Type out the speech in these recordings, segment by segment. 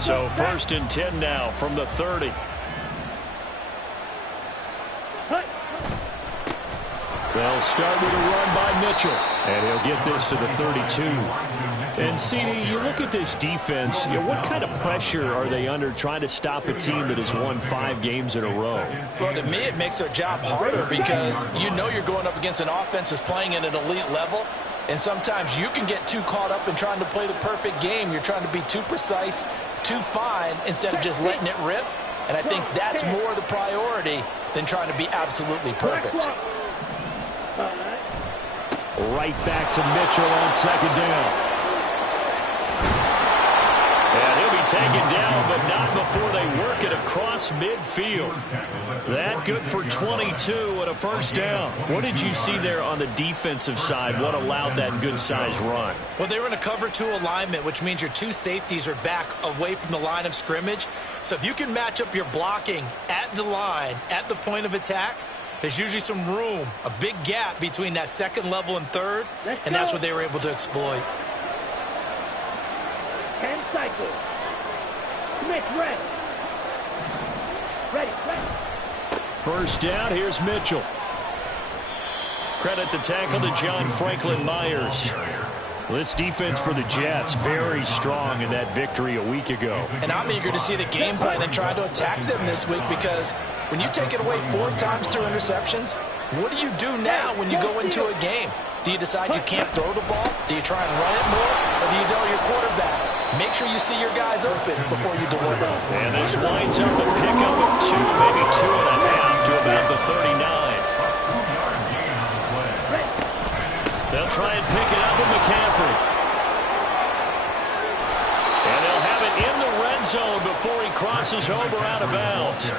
So 1st and 10 now from the 30. They'll start with a run by Mitchell, and he'll get this to the 32. And, CD, you look at this defense, what kind of pressure are they under trying to stop a team that has won 5 games in a row? Well, to me, it makes their job harder because you know you're going up against an offense that's playing at an elite level, and sometimes you can get too caught up in trying to play the perfect game. You're trying to be too precise, too fine, instead of just letting it rip. And I think that's more the priority than trying to be absolutely perfect. Right back to Mitchell on 2nd down. And he'll be taken down, but not before they work it across midfield. That good for 22 and a 1st down. What did you see there on the defensive side? What allowed that good-sized run? Well, they were in a cover 2 alignment, which means your 2 safeties are back away from the line of scrimmage. So if you can match up your blocking at the line, at the point of attack, there's usually some room, a big gap between that 2nd level and 3rd, and that's what they were able to exploit. 10 cycles. Smith, ready. Ready. 1st down, here's Mitchell. Credit the tackle to John Franklin Myers. This defense for the Jets, very strong in that victory a week ago. And I'm eager to see the game plan and try to attack them this week because when you take it away 4 times through interceptions, what do you do now when you go into a game? Do you decide you can't throw the ball? Do you try and run it more? Or do you tell your quarterback, make sure you see your guys open before you deliver? And this winds up a pickup of 2, maybe 2.5 to about the 39. They'll try and pick it up with McCaffrey. And they'll have it in the red zone before he crosses over out of bounds.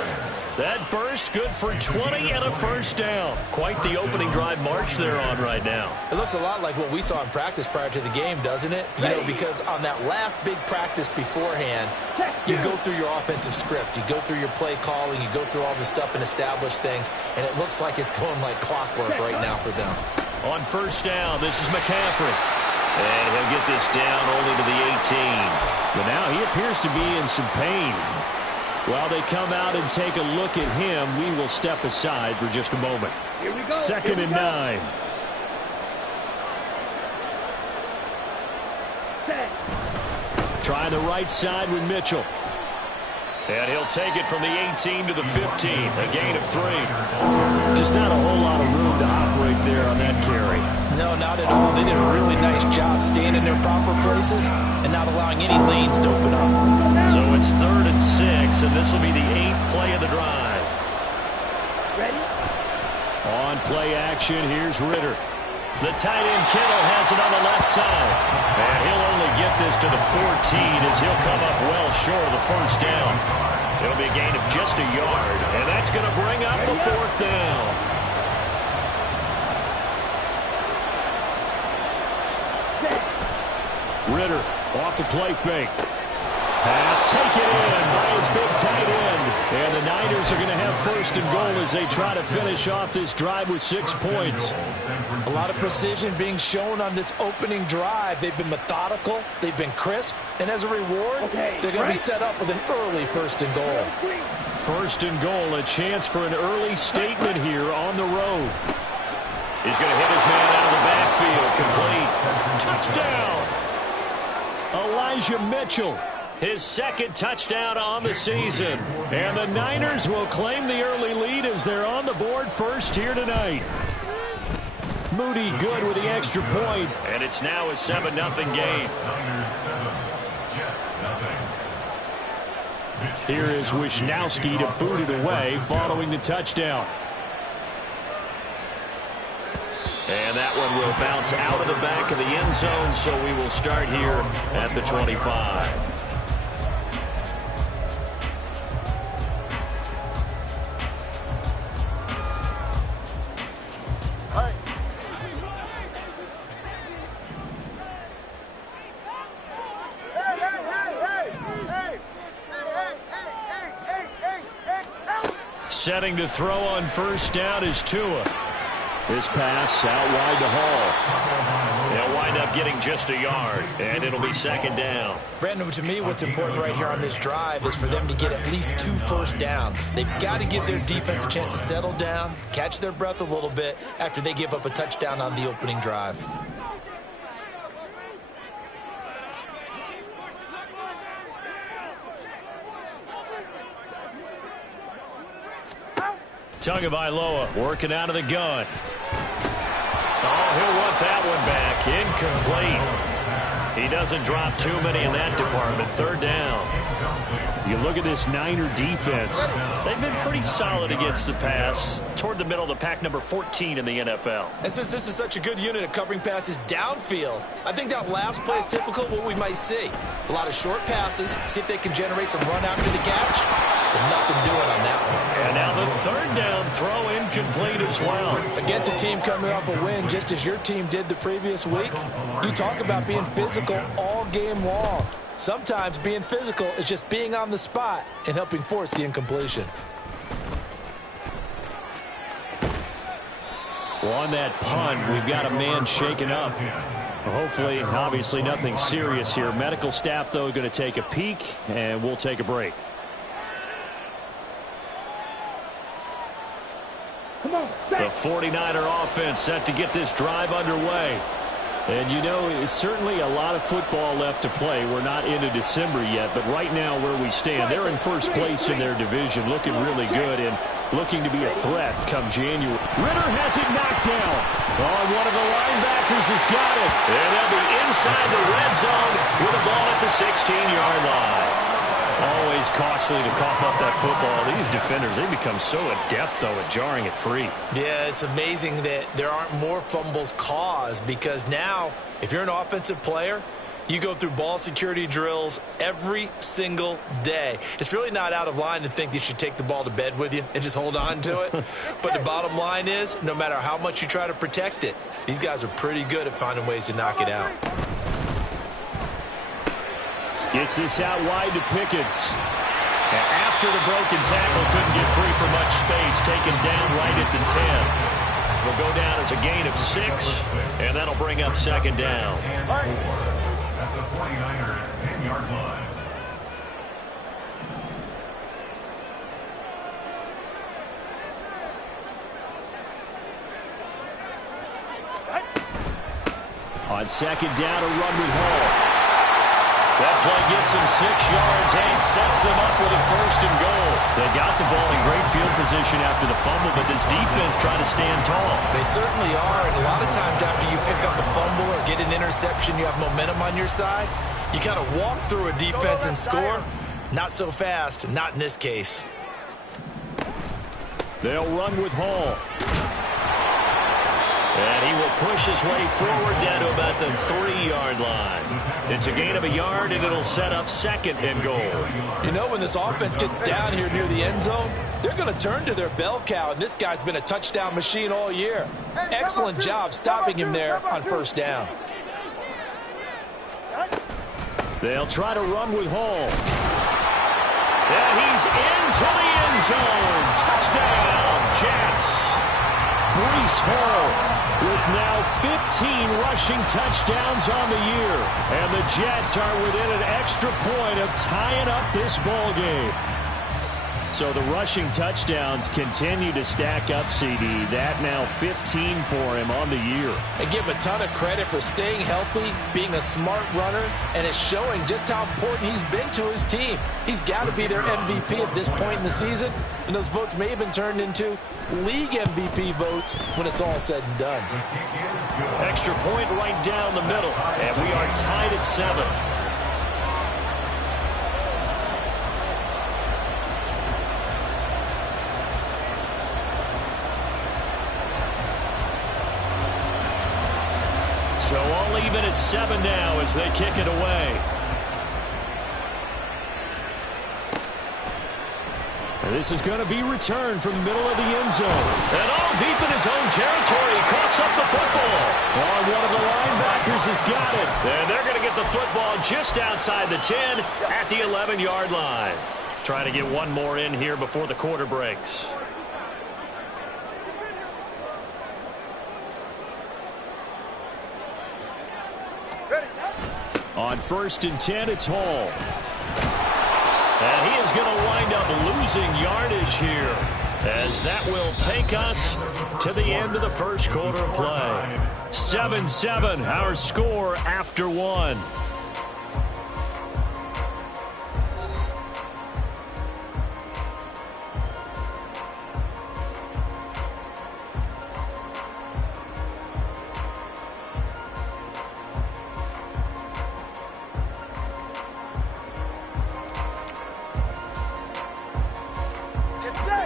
That burst good for 20 and a 1st down. Quite the opening drive march they're on right now. It looks a lot like what we saw in practice prior to the game, doesn't it? You know, because on that last big practice beforehand, you go through your offensive script. You go through your play calling. You go through all the stuff and establish things. And it looks like it's going like clockwork right now for them. On 1st down, this is McCaffrey. And he'll get this down only to the 18. But now he appears to be in some pain. While they come out and take a look at him, we will step aside for just a moment. 2nd and 9. Try the right side with Mitchell. And he'll take it from the 18 to the 15. A gain of 3. Just not a whole lot of room to operate there on that carry. No, not at all. They did a really nice job staying in their proper places and not allowing any lanes to open up. So it's 3rd and 6, and this will be the 8th play of the drive. Ready? On play action, here's Ritter. The tight end Kittle has it on the left side. And he'll only get this to the 14 as he'll come up well short of the 1st down. It'll be a gain of just a yard, and that's going to bring up the 4th down. Ritter off the play fake. Pass taken in by his big tight end. And the Niners are going to have 1st and goal as they try to finish off this drive with 6 points. A lot of precision being shown on this opening drive. They've been methodical. They've been crisp. And as a reward, they're going to be set up with an early 1st and goal. 1st and goal, a chance for an early statement here on the road. He's going to hit his man out of the backfield. Complete. Touchdown! Elijah Mitchell. His 2nd touchdown on the season. And the Niners will claim the early lead as they're on the board first here tonight. Moody good with the extra point. And it's now a 7-0 game. Here is Wisnowski to boot it away following the touchdown. And that one will bounce out of the back of the end zone, so we will start here at the 25. Setting to throw on 1st down is Tua. This pass out wide to Hall. They'll wind up getting just a yard, and it'll be second down. Brandon, to me, what's important right here on this drive is for them to get at least 2 first downs. They've got to give their defense a chance to settle down, catch their breath a little bit after they give up a touchdown on the opening drive. Tagovailoa working out of the gun. Oh, he'll want that one back. Incomplete. He doesn't drop too many in that department. Third down. You look at this Niner defense. They've been pretty solid against the pass. Toward the middle of the pack, number 14 in the NFL. And since this is such a good unit of covering passes downfield, I think that last play is typical of what we might see. A lot of short passes, see if they can generate some run after the catch, but nothing doing on that one. And now the third down throw incomplete as well. Against a team coming off a win just as your team did the previous week, you talk about being physical all game long. Sometimes being physical is just being on the spot and helping force the incompletion. Well, on that punt, we've got a man shaken up. Hopefully, obviously, nothing serious here. Medical staff, though, going to take a peek, and we'll take a break. Come on, The 49er offense set to get this drive underway. And, you know, it's certainly a lot of football left to play. We're not into December yet, but right now where we stand, they're in first place in their division, looking really good and looking to be a threat come January. Ritter has it knocked down. Oh, one of the linebackers has got it. And they'll be inside the red zone with a ball at the 16-yard line. Always costly to cough up that football. These defenders, they become so adept, though, at jarring it free. Yeah, it's amazing that there aren't more fumbles caused because now, if you're an offensive player, you go through ball security drills every single day. It's really not out of line to think that you should take the ball to bed with you and just hold on to it. But the bottom line is, no matter how much you try to protect it, these guys are pretty good at finding ways to knock it out. Gets this out wide to Pickens. And after the broken tackle, couldn't get free for much space. Taken down right at the 10. Will go down as a gain of 6, and that'll bring up second down. At the 49ers 10-yard line. On second down, a run with Hall. That play gets them 6 yards and sets them up with a first and goal. They got the ball in great field position after the fumble, but this defense tried to stand tall. They certainly are, and a lot of times after you pick up a fumble or get an interception, you have momentum on your side. You kind of walk through a defense and score. Not so fast, not in this case. They'll run with Hall. And he will push his way forward down to about the 3-yard line. It's a gain of a yard, and it'll set up second and goal. You know, when this offense gets down here near the end zone, they're going to turn to their bell cow, and this guy's been a touchdown machine all year. Excellent job stopping him there on first down. They'll try to run with Hall. And he's into the end zone. Touchdown, Jets. Breece Hall with now 15 rushing touchdowns on the year. And the Jets are within an extra point of tying up this ball game. So the rushing touchdowns continue to stack up, CD. That now 15 for him on the year. I give him a ton of credit for staying healthy, being a smart runner, and it's showing just how important he's been to his team. He's got to be their MVP at this point in the season, and those votes may have been turned into league MVP votes when it's all said and done. Extra point right down the middle, and we are tied at 7. So all even at 7 now as they kick it away. And this is going to be returned from the middle of the end zone. And all deep in his own territory, he coughs up the football. Oh, one of the linebackers has got it. And they're going to get the football just outside the 10 at the 11-yard line. Trying to get one more in here before the quarter breaks. On 1st and 10, it's Hall. And he is going to wind up losing yardage here, as that will take us to the end of the first quarter of play. 7-7, our score after one.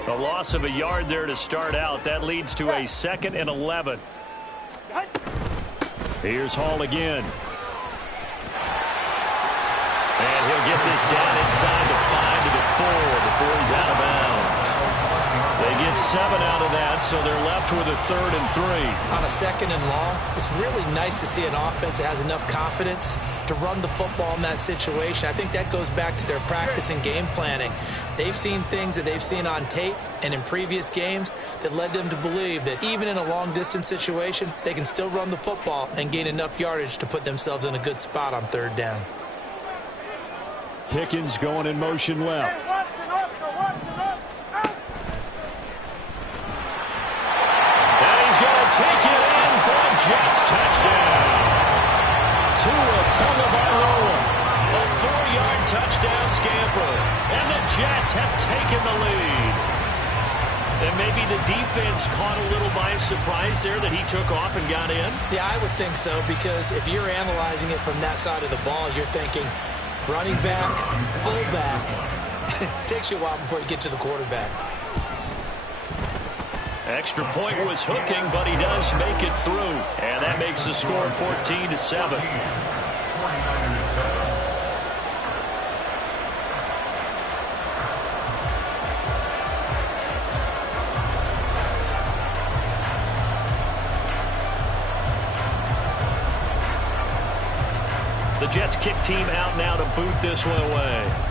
A loss of a yard there to start out. That leads to a 2nd and 11. Here's Hall again. And he'll get this down inside the 5 to the 4 before he's out of bounds. They get 7 out of that, so they're left with a 3rd and 3. On a 2nd and long, it's really nice to see an offense that has enough confidence to run the football in that situation. I think that goes back to their practice and game planning. They've seen things that they've seen on tape and in previous games that led them to believe that even in a long-distance situation, they can still run the football and gain enough yardage to put themselves in a good spot on 3rd down. Pickens going in motion left. And he's going to take it in for a Jets touchdown. Tua Tagovailoa, a 4-yard touchdown scamper, and the Jets have taken the lead. And maybe the defense caught a little by surprise there that he took off and got in. Yeah, I would think so, because if you're analyzing it from that side of the ball, you're thinking running back, fullback. It takes you a while before you get to the quarterback. Extra point was hooking, but he does make it through. And that makes the score 14-7. The Jets kick team out now to boot this one away.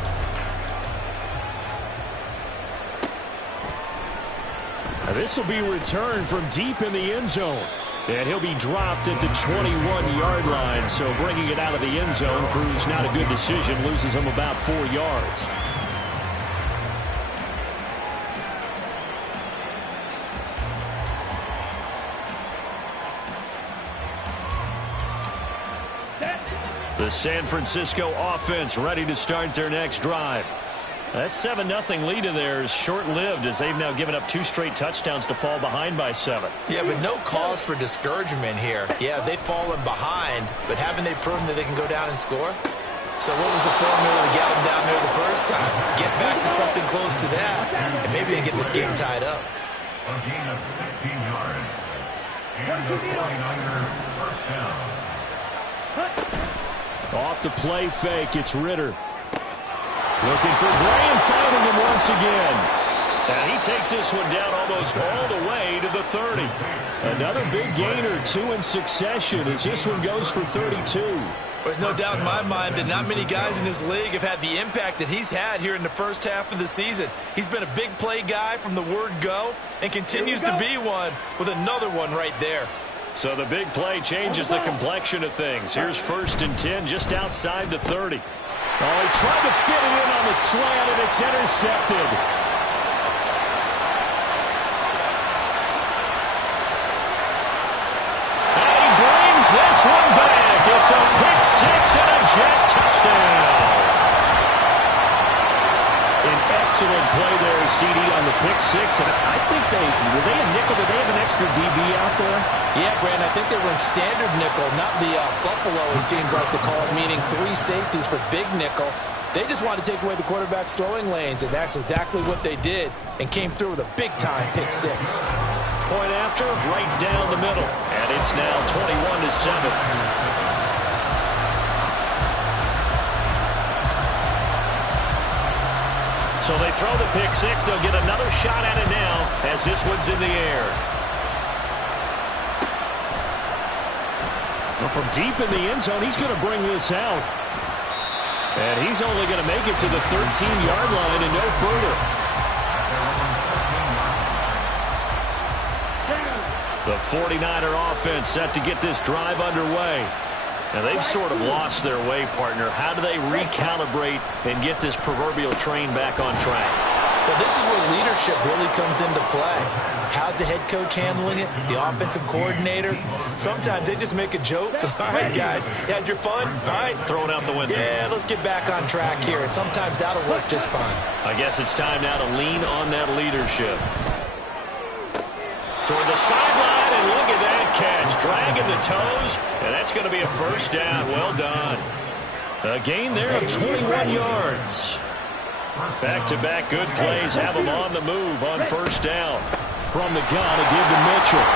This will be returned from deep in the end zone. And he'll be dropped at the 21-yard line. So bringing it out of the end zone proves not a good decision. Loses him about 4 yards. The San Francisco offense ready to start their next drive. That 7-0 lead of theirs short-lived, as they've now given up 2 straight touchdowns to fall behind by 7. Yeah, but no cause for discouragement here. Yeah, they've fallen behind, but haven't they proven that they can go down and score? So what was the formula to get them down there the first time? Get back to something close to that, and maybe they get this game tied up. A gain of 16 yards. And the 49er first down. Off the play fake, it's Ritter. Looking for Gray and finding him once again. And he takes this one down almost all the way to the 30. Another big gain or 2 in succession as this one goes for 32. There's no doubt in my mind that not many guys in this league have had the impact that he's had here in the first half of the season. He's been a big play guy from the word go and continues to be one with another one right there. So the big play changes the complexion of things. Here's 1st and 10 just outside the 30. Oh, he tried to fit it in on the slant, and it's intercepted. And he brings this one back. It's a pick 6 and a Jet touchdown. An excellent play there, CD, on the pick 6. And I think were they a nickel? Did they have an extra DB out there? Yeah, Brandon, I think they were in standard nickel, not the Buffalo, as teams like to call it, meaning 3 safeties for big nickel. They just wanted to take away the quarterback's throwing lanes, and that's exactly what they did, and came through with a big-time pick 6. Point after, right down the middle, and it's now 21-7. So they throw the pick 6. They'll get another shot at it now as this one's in the air. Well, from deep in the end zone, he's going to bring this out. And he's only going to make it to the 13-yard line and no further. The 49er offense set to get this drive underway. Now, they've sort of lost their way, partner. How do they recalibrate and get this proverbial train back on track? Well, this is where leadership really comes into play. How's the head coach handling it? The offensive coordinator? Sometimes they just make a joke. All right, guys, you had your fun? All right. Throw it out the window. Yeah, let's get back on track here. And sometimes that'll work just fine. I guess it's time now to lean on that leadership. Toward the sideline, and look at that catch. Dragging the toes, and that's going to be a first down. Well done. A gain there of 21 yards. Back-to-back good plays have him on the move on first down. From the gun, a give to Mitchell.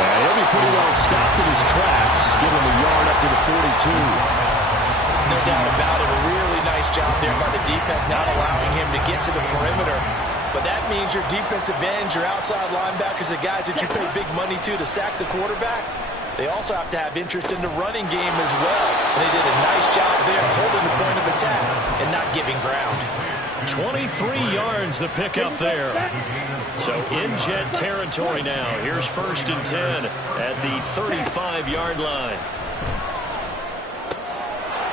And he'll be pretty well stopped in his tracks. Give him a yard up to the 42. No doubt about it. A really nice job there by the defense, not allowing him to get to the perimeter. But that means your defensive ends, your outside linebackers, the guys that you pay big money to sack the quarterback, they also have to have interest in the running game as well. And they did a nice job there holding the point of attack and not giving ground. 23 yards the pickup there. So in Jet territory now. Here's 1st and 10 at the 35-yard line.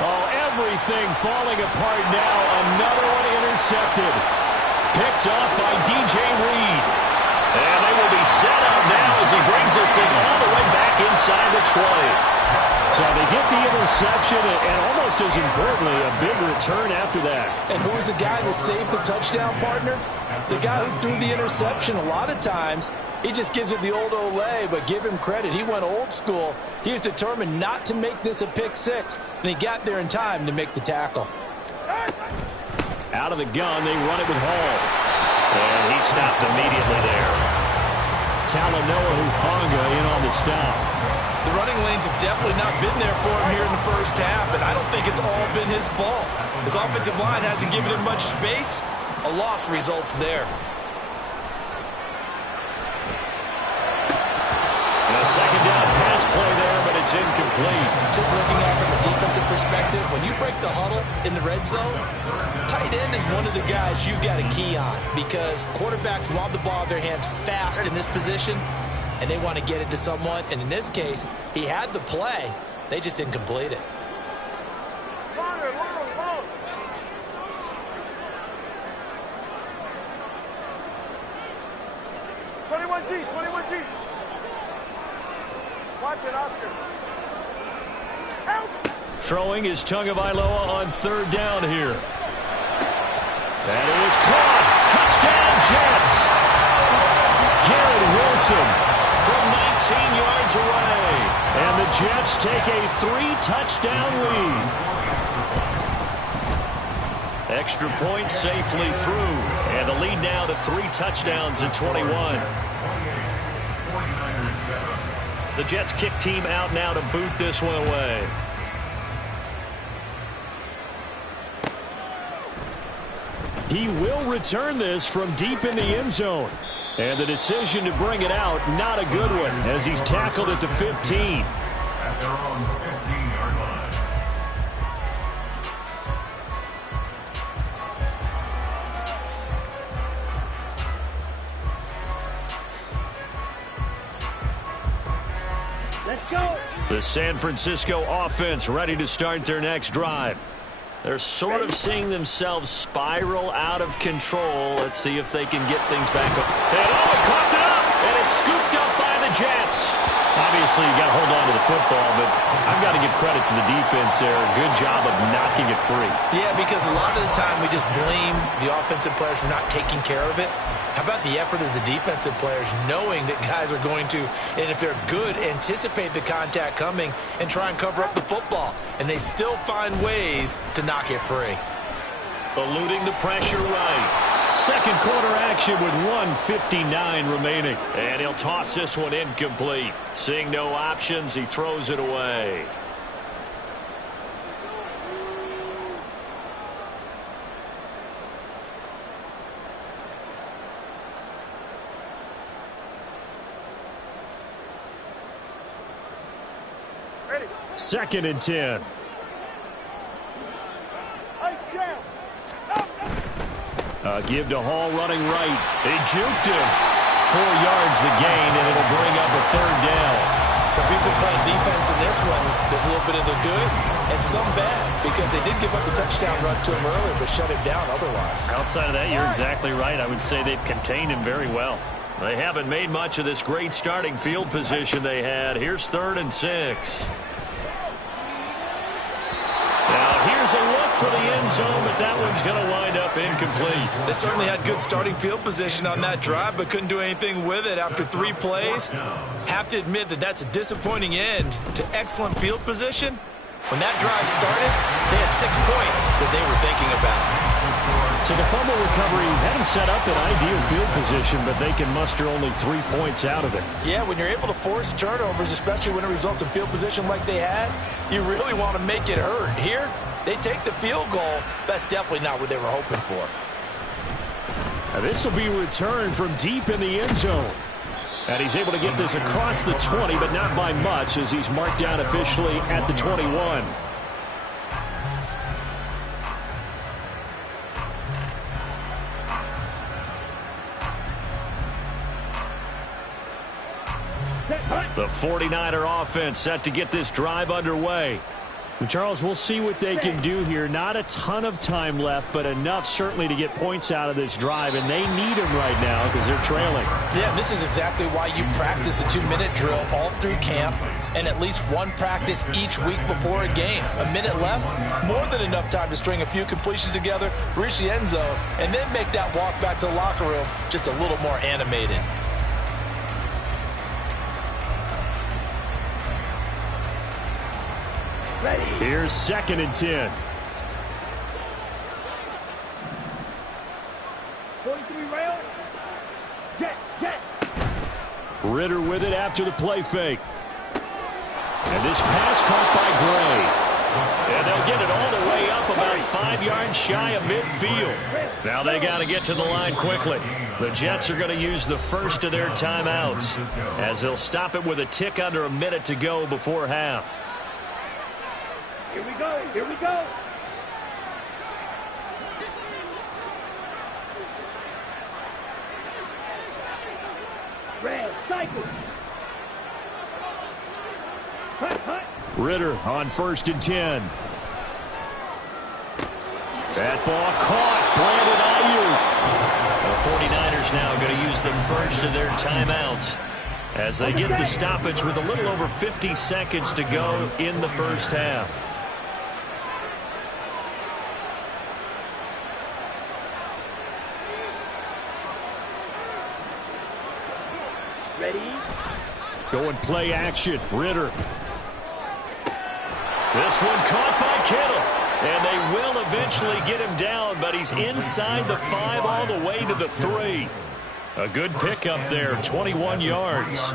Oh, everything falling apart now. Another one intercepted. Picked off by DJ Reed. And they will be set up now as he brings this thing all the way back inside the 20. So they get the interception and almost as importantly, a big return after that. And who was the guy that saved the touchdown, partner? The guy who threw the interception. A lot of times, he just gives it the old Olay, but give him credit. He went old school. He was determined not to make this a pick six, and he got there in time to make the tackle. Out of the gun, they run it with Hall. And he stopped immediately there. Talanoa Hufanga in on the stop. The running lanes have definitely not been there for him here in the first half, and I don't think it's all been his fault. His offensive line hasn't given him much space. A loss results there. And a second down pass play there, but it's incomplete. Just looking at it from a defensive perspective, when you break the huddle in the red zone, tight end is one of the guys you've got to key on because quarterbacks want the ball in their hands fast in this position, and they want to get it to someone. And in this case, he had the play. They just didn't complete it. Watch it, Oscar. Help! Throwing is Tagovailoa on 3rd down here. That is caught. Touchdown, Jets. Garrett Wilson from 19 yards away. And the Jets take a 3-touchdown lead. Extra point safely through. And the lead now to 3 touchdowns at 21. The Jets kick team out now to boot this one away. He will return this from deep in the end zone. And the decision to bring it out, not a good one, as he's tackled at the 15. At their own 15-yard line. Let's go. The San Francisco offense ready to start their next drive. They're sort of seeing themselves spiral out of control. Let's see if they can get things back up. And oh, it coughed it up, and it's scooped up by the Jets. Obviously, you got to hold on to the football, but I've got to give credit to the defense there. Good job of knocking it free. Yeah, because a lot of the time we just blame the offensive players for not taking care of it. How about the effort of the defensive players knowing that guys are going to, and if they're good, anticipate the contact coming and try and cover up the football. And they still find ways to knock it free. Eluding the pressure right. Second quarter action with 1:59 remaining. And he'll toss this one incomplete. Seeing no options, he throws it away. Ready. 2nd and 10. Ice jam. Give to Hall running right. They juked him. 4 yards the gain, and it'll bring up a 3rd down. Some people playing defense in this one. There's a little bit of the good and some bad because they did give up the touchdown run to him earlier but shut him down otherwise. Outside of that, you're exactly right. I would say they've contained him very well. They haven't made much of this great starting field position they had. Here's 3rd and 6. Now here's a look for the end zone, but that one's going to wind up incomplete. They certainly had good starting field position on that drive, but couldn't do anything with it after 3 plays. Have to admit that that's a disappointing end to excellent field position. When that drive started, they had 6 points that they were thinking about. So the fumble recovery had them set up in ideal field position, but they can muster only 3 points out of it. Yeah, when you're able to force turnovers, especially when it results in field position like they had, you really want to make it hurt. Here, they take the field goal. That's definitely not what they were hoping for. Now this will be returned from deep in the end zone. And he's able to get this across the 20, but not by much as he's marked down officially at the 21. The 49er offense set to get this drive underway. And Charles, we'll see what they can do here. Not a ton of time left, but enough certainly to get points out of this drive, and they need them right now because they're trailing. Yeah, this is exactly why you practice a 2-minute drill all through camp and at least one practice each week before a game. A minute left, more than enough time to string a few completions together, reach the end zone, and then make that walk back to the locker room just a little more animated. Ready. Here's 2nd and 10. 43 rail. Jet. Ritter with it after the play fake. And this pass caught by Gray. And they'll get it all the way up about 5 yards shy of midfield. Now they got to get to the line quickly. The Jets are going to use the first of their timeouts as they'll stop it with a tick under a minute to go before half. Here we go. Here we go. Red cycle. Hut. Ritter on 1st and 10. That ball caught. Brandon Ayuk. The 49ers now going to use the first of their timeouts as they get the stoppage with a little over 50 seconds to go in the first half. Ready. Going play action. Ritter. This one caught by Kittle. And they will eventually get him down, but he's inside the 5 all the way to the 3. A good pickup there, 21 yards.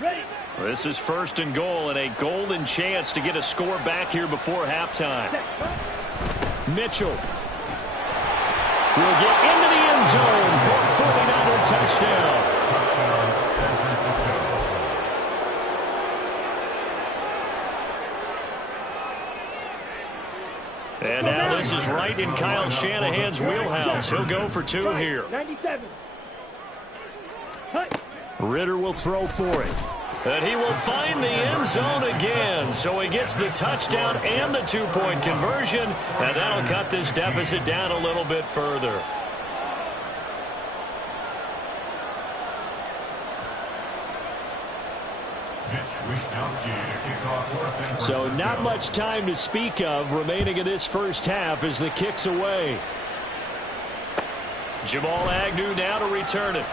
Ready. This is 1st and goal and a golden chance to get a score back here before halftime. Mitchell will get into the end zone for a 49er touchdown. And now this is right in Kyle Shanahan's wheelhouse. He'll go for 2 here. 97. Hut. Ritter will throw for it. And he will find the end zone again. So he gets the touchdown and the 2-point conversion. And that'll cut this deficit down a little bit further. So not much time to speak of remaining in this first half as the kick's away. Jamal Agnew now to return it.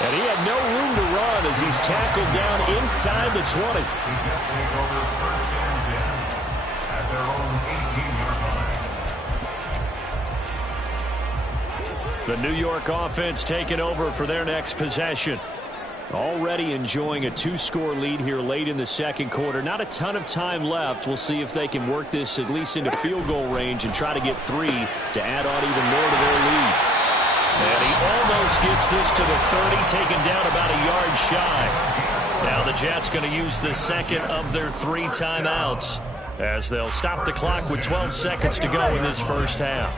And he had no room to run as he's tackled down inside the 20. The New York offense taking over for their next possession. Already enjoying a 2-score lead here late in the second quarter. Not a ton of time left. We'll see if they can work this at least into field goal range and try to get 3 to add on even more to their lead. And he almost gets this to the 30, taken down about a yard shy. Now the Jets going to use the second of their 3 timeouts as they'll stop the clock with 12 seconds to go in this first half.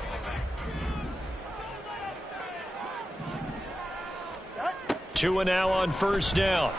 Tua now on first down.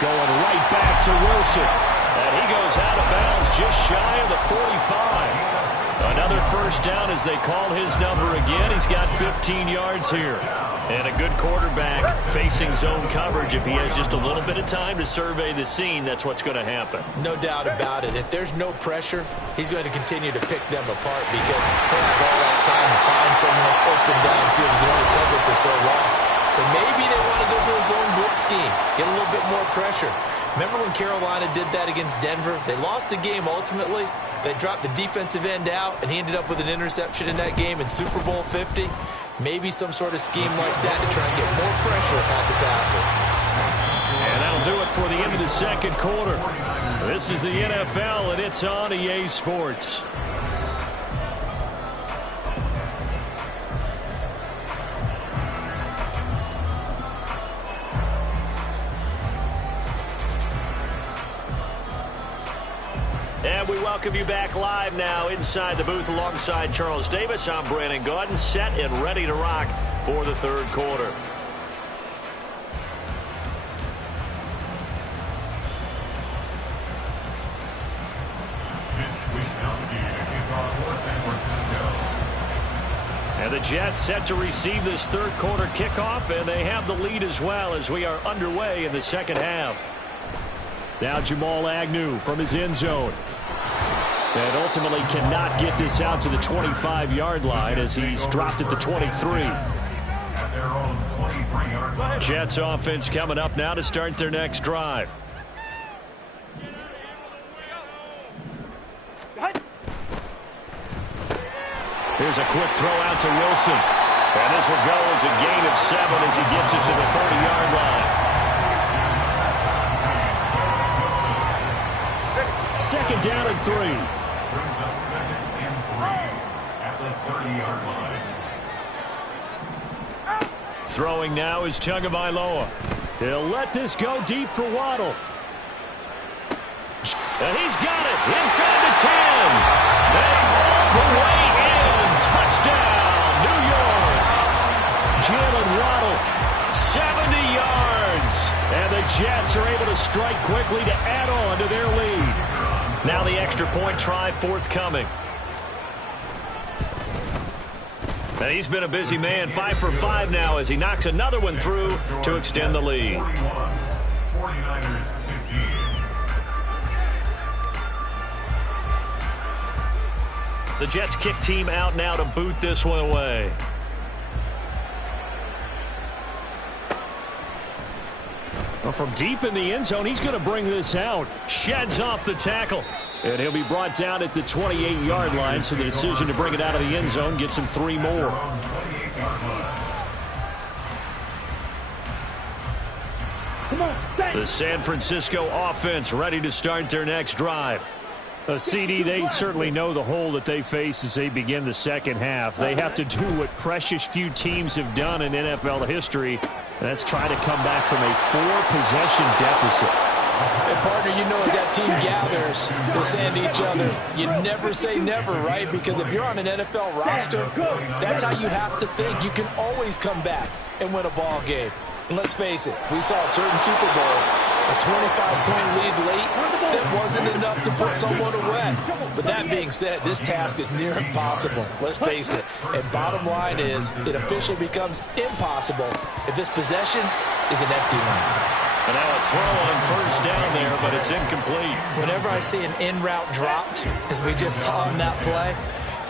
Going right back to Wilson. And he goes out of bounds just shy of the 45. Another first down as they call his number again. He's got 15 yards here. And a good quarterback facing zone coverage. If he has just a little bit of time to survey the scene, that's what's going to happen. No doubt about it. If there's no pressure, he's going to continue to pick them apart because they have all that time to find someone open downfield. You can only cover for so long. So maybe they want to go to a zone blitz scheme, get a little bit more pressure. Remember when Carolina did that against Denver? They lost the game ultimately. They dropped the defensive end out, and he ended up with an interception in that game in Super Bowl 50. Maybe some sort of scheme like that to try and get more pressure at the passer. And that'll do it for the end of the second quarter. This is the NFL, and it's on EA Sports. And we welcome you back live now inside the booth alongside Charles Davis. I'm Brandon Gaudin, set and ready to rock for the third quarter. And the Jets set to receive this third quarter kickoff, and they have the lead as well as we are underway in the second half. Now Jamal Agnew from his end zone. And ultimately cannot get this out to the 25-yard line as he's dropped at the 23. Jets offense coming up now to start their next drive. Here's a quick throw out to Wilson. And this will go as a gain of 7 as he gets it to the 30-yard line. Second down and 3. Brings up 2nd and 3 at the 30-yard line. Throwing now is Tagovailoa. He'll let this go deep for Waddle. And he's got it inside the 10. And all the way in. Touchdown, New York. Jalen Waddle, 70 yards. And the Jets are able to strike quickly to add on to their lead. Now the extra point try forthcoming. And he's been a busy man, 5 for 5 now as he knocks another one through to extend the lead. 49ers 15. The Jets kick team out now to boot this one away. Well, from deep in the end zone, he's going to bring this out. Sheds off the tackle. And he'll be brought down at the 28-yard line, so the decision to bring it out of the end zone gets him 3 more. The San Francisco offense ready to start their next drive. CD, they certainly know the hole that they face as they begin the second half. They have to do what precious few teams have done in NFL history. That's try to come back from a 4-possession deficit. And partner, you know, as that team gathers, they're saying to each other, you never say never, right? Because if you're on an NFL roster, that's how you have to think. You can always come back and win a ball game. And let's face it, we saw a certain Super Bowl, a 25-point lead late that wasn't enough to put someone away. But that being said, this task is near impossible. Let's face it. And bottom line is, it officially becomes impossible if this possession is an empty one. And now a throw on first down there, but it's incomplete. Whenever I see an in-route dropped, as we just saw in that play,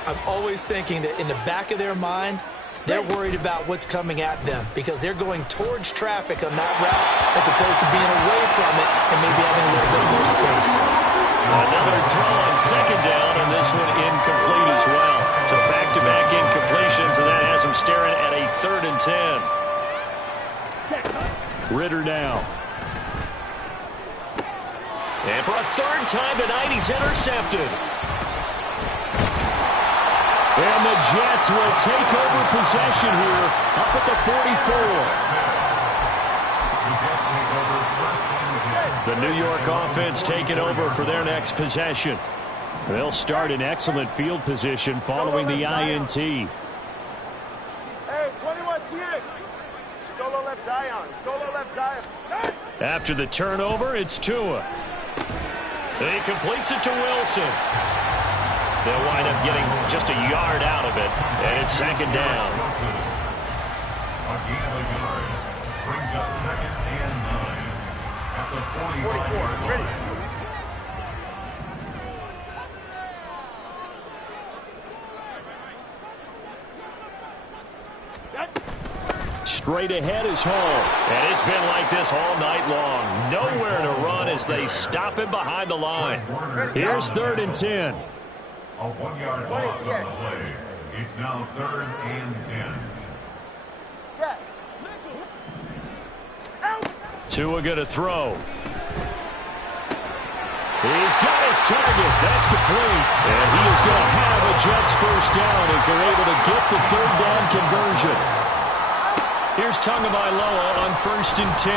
I'm always thinking that in the back of their mind, they're worried about what's coming at them because they're going towards traffic on that route as opposed to being away from it and maybe having a little bit more space. Another throw on second down, and this one incomplete as well. So back-to-back incompletions, and that has them staring at a 3rd and 10. Ridder now. And for a 3rd time tonight, he's intercepted. And the Jets will take over possession here up at the 44. The New York offense taking over for their next possession. They'll start in excellent field position following the INT. Hey, 21 TX. Solo left Zion. Solo left Zion. After the turnover, it's Tua. He completes it to Wilson. They'll wind up getting just a yard out of it, and it's second down. A gain of a yard. Brings up 2nd and 9. At the 45-yard Ready. line. Straight ahead is Hall. And it's been like this all night long. Nowhere to run as they stop him behind the line. Here's 3rd and 10. A 1-yard loss on the play. It's now 3rd and 10. Scat. Out. Tua going to throw. He's got his target. That's complete. And he is going to have a Jets first down as they're able to get the 3rd down conversion. Here's Tagovailoa on 1st and 10.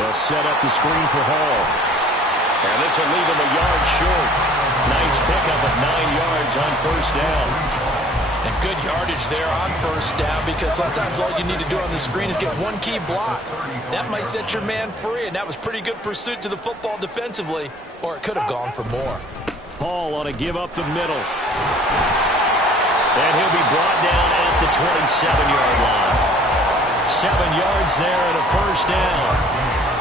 They'll set up the screen for Hall. And this will leave him a yard short. Nice pickup of 9 yards on 1st down. And good yardage there on 1st down, because sometimes all you need to do on the screen is get one key block. That might set your man free, and that was pretty good pursuit to the football defensively, or it could have gone for more. Hall ought to give up the middle. And he'll be brought down at the 27-yard line. 7 yards there and a first down.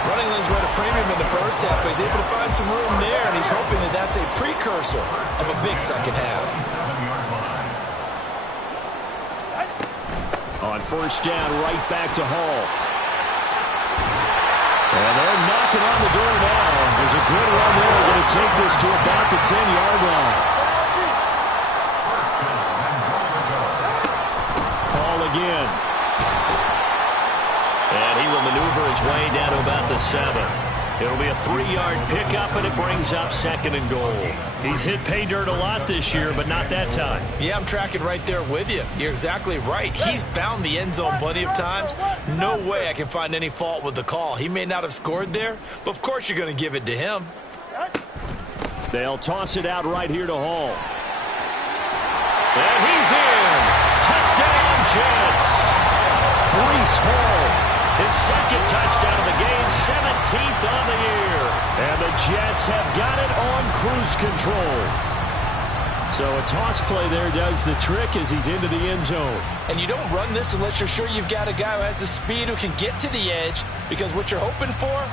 Running lanes were at a premium in the first half, but he's able to find some room there, and he's hoping that that's a precursor of a big second half. On 1st down, right back to Hall. And they're knocking on the door now. There's a good run there. They're going to take this to about the 10-yard line. Hall again. And he will maneuver his way down to about the 7. It'll be a 3-yard pickup, and it brings up 2nd and goal. He's hit pay dirt a lot this year, but not that time. Yeah, I'm tracking right there with you. You're exactly right. He's found the end zone plenty of times. No way I can find any fault with the call. He may not have scored there, but of course you're going to give it to him. They'll toss it out right here to Hall. And he's in. Touchdown, Jets. Breece Hall. His 2nd touchdown of the game, 17th on the year. And the Jets have got it on cruise control. So a toss play there does the trick as he's into the end zone. And you don't run this unless you're sure you've got a guy who has the speed who can get to the edge, because what you're hoping for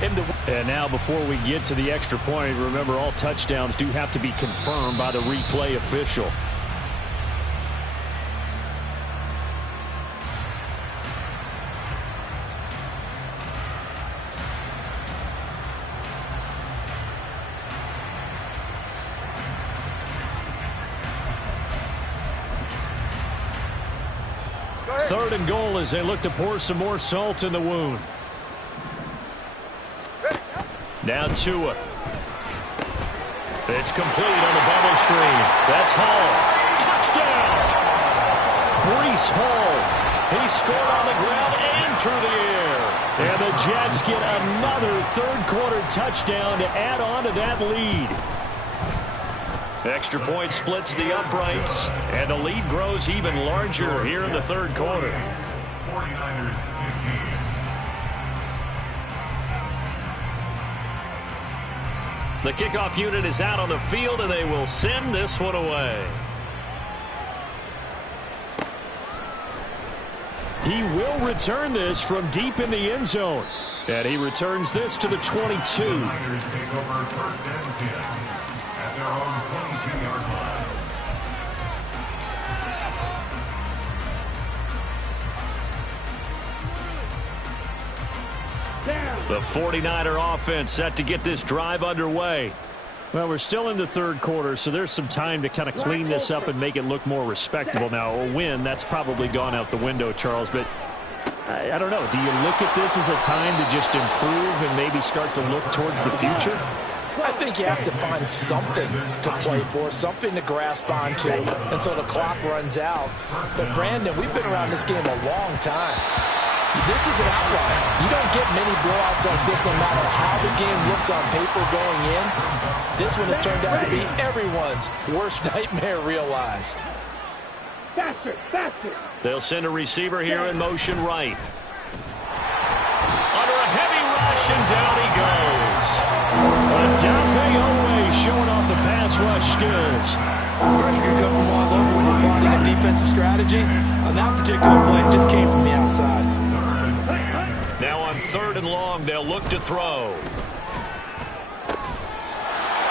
him to win. And now before we get to the extra point, remember all touchdowns do have to be confirmed by the replay official. Third and goal as they look to pour some more salt in the wound. Now Tua. It's complete on the bubble screen. That's Hall. Touchdown! Breece Hall. He scored on the ground and through the air. And the Jets get another third-quarter touchdown to add on to that lead. Extra point splits the uprights, and the lead grows even larger here in the third quarter. 49ers 15. The kickoff unit is out on the field, and they will send this one away. He will return this from deep in the end zone. And he returns this to the 22. Niners take over 1st and 10 at their own 22-yard line. The 49er offense set to get this drive underway. Well, we're still in the third quarter, so there's some time to kind of clean this up and make it look more respectable. Now, a win, that's probably gone out the window, Charles, but I don't know. Do you look at this as a time to just improve and maybe start to look towards the future? I think you have to find something to play for, something to grasp onto until the clock runs out. But, Brandon, we've been around this game a long time. This is an outlier. You don't get many blowouts like this no matter how the game looks on paper going in. This one has turned out to be everyone's worst nightmare realized. Faster, faster. They'll send a receiver here in motion right. under a heavy rush, and down he goes. Odafe Oweh showing off the pass rush skills. Pressure can come from all over when you're plotting a defensive strategy. On that particular play, it just came from the outside. Now on 3rd and long, they'll look to throw.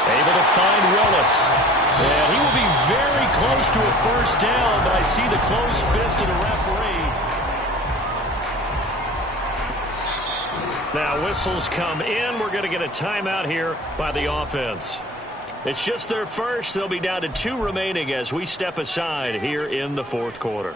Able to find Willis. And he will be very close to a first down, but I see the closed fist of the referee. Now whistles come in. We're going to get a timeout here by the offense. It's just their first. They'll be down to 2 remaining as we step aside here in the 4th quarter.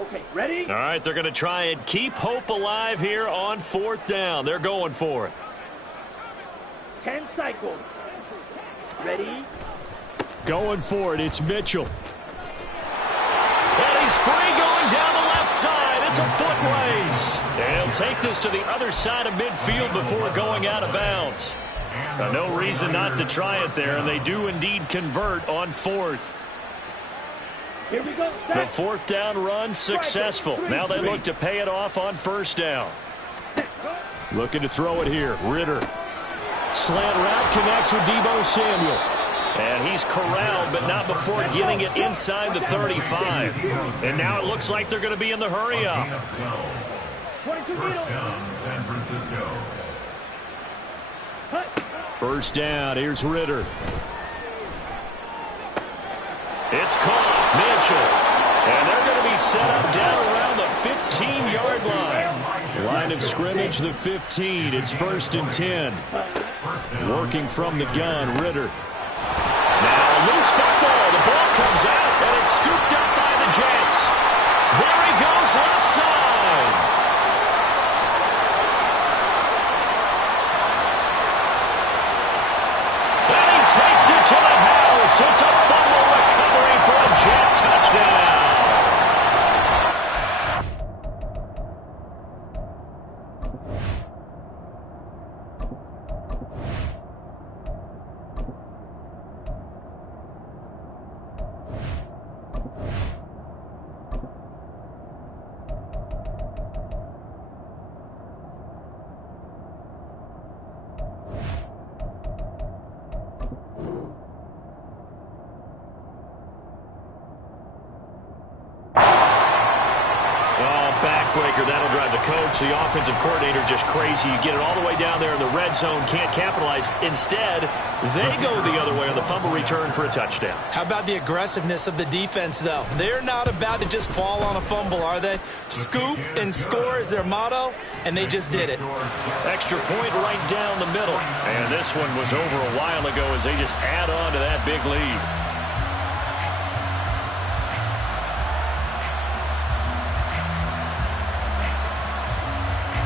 Okay, ready? All right, they're going to try and keep hope alive here on 4th down. They're going for it. 10 cycles. Ready? Going for it. It's Mitchell. And he's free going down the left side. It's a foot race. And he'll take this to the other side of midfield before going out of bounds. No reason not to try it there, and they do indeed convert on 4th. Here we go. The 4th down run successful. Now they look to pay it off on 1st down. Looking to throw it here. Ritter. Slant route connects with Deebo Samuel. And he's corralled, but not before getting it inside the 35. And now it looks like they're going to be in the hurry up. 22 First down, San Francisco. First down, here's Ritter. It's caught. Mitchell. And they're going to be set up down around the 15-yard line. Line of scrimmage, the 15. It's 1st and 10. Working from the gun, Ritter. Now loose football. The ball comes out, and it's scooped up by the Jets. There he goes, left side. And he takes it to the house. It's a fumble recovery for a Jet touchdown. Backbreaker, that'll drive the coach, the offensive coordinator, just crazy. You get it all the way down there in the red zone, can't capitalize. Instead, they go the other way on the fumble return for a touchdown. How about the aggressiveness of the defense, though? They're not about to just fall on a fumble, are they? Scoop and score is their motto, and they just did it. Extra point right down the middle. And this one was over a while ago as they just add on to that big lead.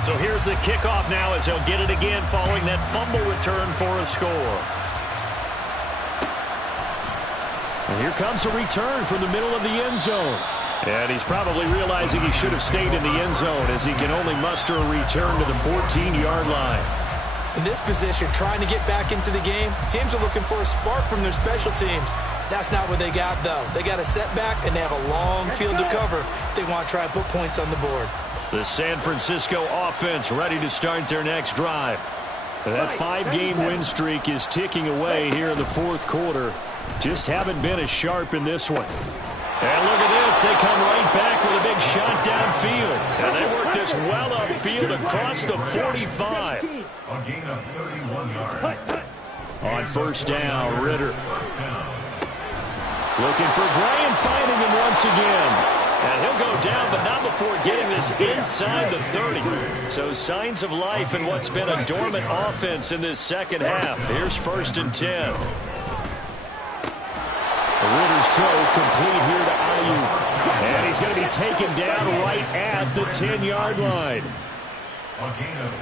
So here's the kickoff now as they'll get it again following that fumble return for a score. And here comes a return from the middle of the end zone. And he's probably realizing he should have stayed in the end zone as he can only muster a return to the 14-yard line. In this position, trying to get back into the game, teams are looking for a spark from their special teams. That's not what they got, though. They got a setback, and they have a long field to cover if they want to try and put points on the board. The San Francisco offense ready to start their next drive. That 5-game win streak is ticking away here in the 4th quarter. Just haven't been as sharp in this one. And look at this. They come right back with a big shot downfield. And they work this well upfield across the 45. A gain of 31 yards. On 1st down, Ritter. Looking for Gray and finding him once again. And he'll go down, but not before getting this inside the 30. So signs of life in what's been a dormant offense in this second half. Here's 1st and 10. Ritter's throw complete here to Ayuk. And he's going to be taken down right at the 10-yard line. A gain of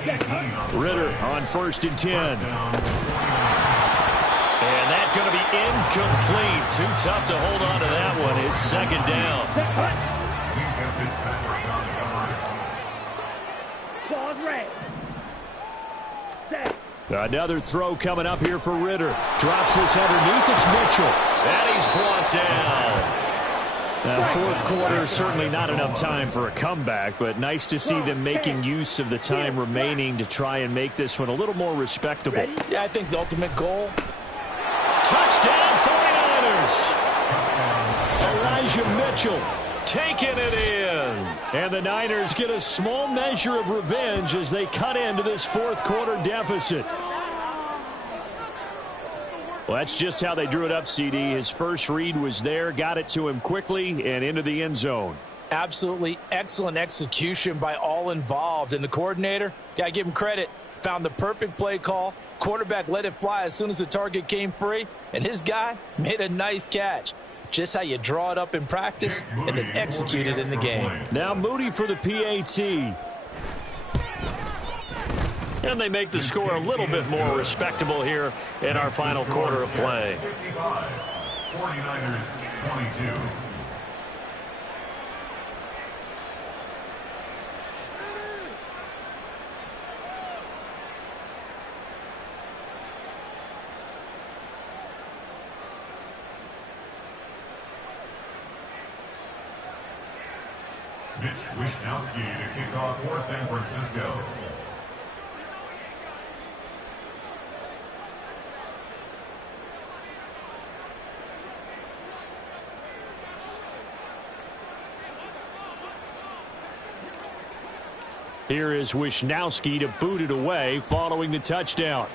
18. Ritter on 1st and 10. And that's going to be incomplete. Too tough to hold on to that one. It's 2nd down. Pause red. Set. Another throw coming up here for Ritter. Drops this underneath. It's Mitchell. And he's brought down. Fourth quarter, certainly not enough time for a comeback, but nice to see them making use of the time remaining to try and make this one a little more respectable. Yeah, I think the ultimate goal. Touchdown 49ers! Elijah Mitchell taking it in. And the Niners get a small measure of revenge as they cut into this fourth quarter deficit. Well, that's just how they drew it up, CD. His first read was there, got it to him quickly, and into the end zone. Absolutely excellent execution by all involved. And the coordinator, got to give him credit, found the perfect play call. Quarterback let it fly as soon as the target came free, and his guy made a nice catch. Just how you draw it up in practice and then execute it in the game. Now Moody for the PAT. And they make the score a little bit more respectable here in our final quarter of play. 49ers 22. Mitch Wishnowsky to kick off for San Francisco. Here is Wishnowsky to boot it away following the touchdown.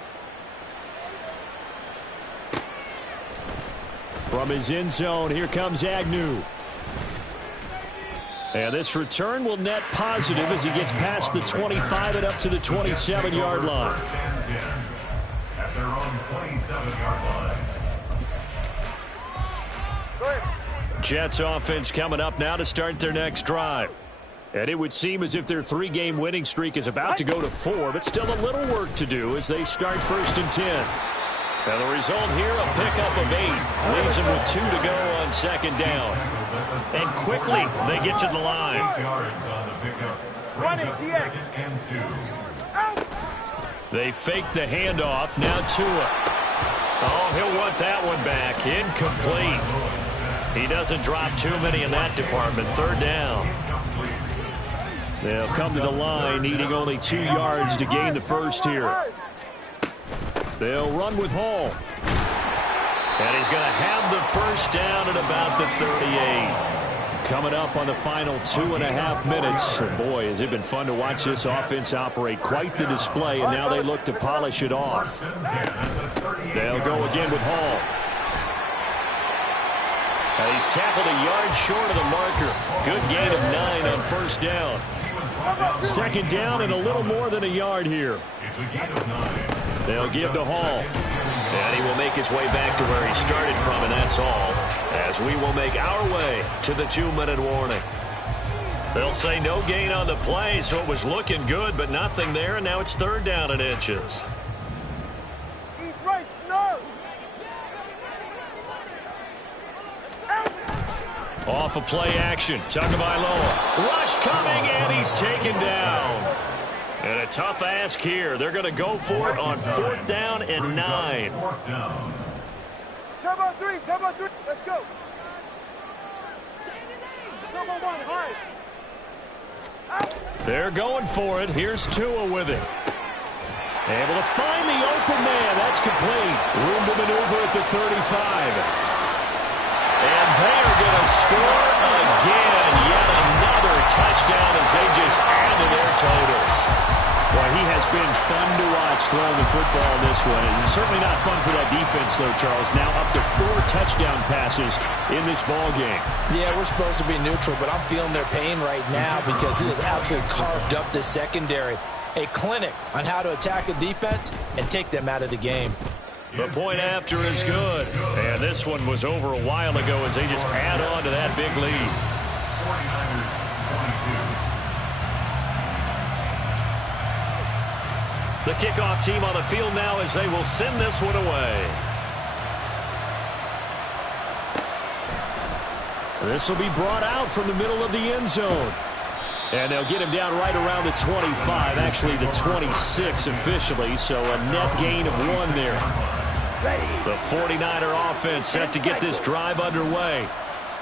From his end zone, here comes Agnew. And this return will net positive as he gets past the 25 and up to the 27-yard line. At their own 27-yard line. Jets offense coming up now to start their next drive. And it would seem as if their three-game winning streak is about to go to 4, but still a little work to do as they start 1st and 10. And the result here, a pickup of 8. Leaves them with 2 to go on 2nd down. And quickly, they get to the line. 8 yards on the pickup. Run it, DX. And 2. They fake the handoff. Now Tua. Oh, he'll want that one back. Incomplete. He doesn't drop too many in that department. 3rd down. They'll come to the line, needing only 2 yards to gain the first here. They'll run with Hall. And he's going to have the first down at about the 38. Coming up on the final 2.5 minutes. And boy, has it been fun to watch this offense operate. Quite the display, and now they look to polish it off. They'll go again with Hall. And he's tackled a yard short of the marker. Good gain of 9 on 1st down. 2nd down and a little more than a yard here. They'll give to Hall. And he will make his way back to where he started from, and that's all. As we will make our way to the 2-minute warning. They'll say no gain on the play, so it was looking good, but nothing there, and now it's 3rd down and inches. He's right, no. Off of play action. Tagovailoa. Rush coming, and he's taken down. And a tough ask here. They're going to go for it on 4th down and 9. Turbo 3, turbo 3. Let's go. Turbo 1, hard. They're going for it. Here's Tua with it. Able to find the open man. That's complete. Room to maneuver at the 35. And they are going to score again. Yet another touchdown as they just add to their totals. Boy, he has been fun to watch throwing the football this way. It's certainly not fun for that defense, though, Charles. Now up to 4 touchdown passes in this ball game. Yeah, we're supposed to be neutral, but I'm feeling their pain right now because he has absolutely carved up this secondary. A clinic on how to attack a defense and take them out of the game. The point after is good. And this one was over a while ago as they just add on to that big lead. 49ers 22. The kickoff team on the field now as they will send this one away. This will be brought out from the middle of the end zone. And they'll get him down right around the 25, actually the 26 officially, so a net gain of 1 there. The 49er offense set to get this drive underway.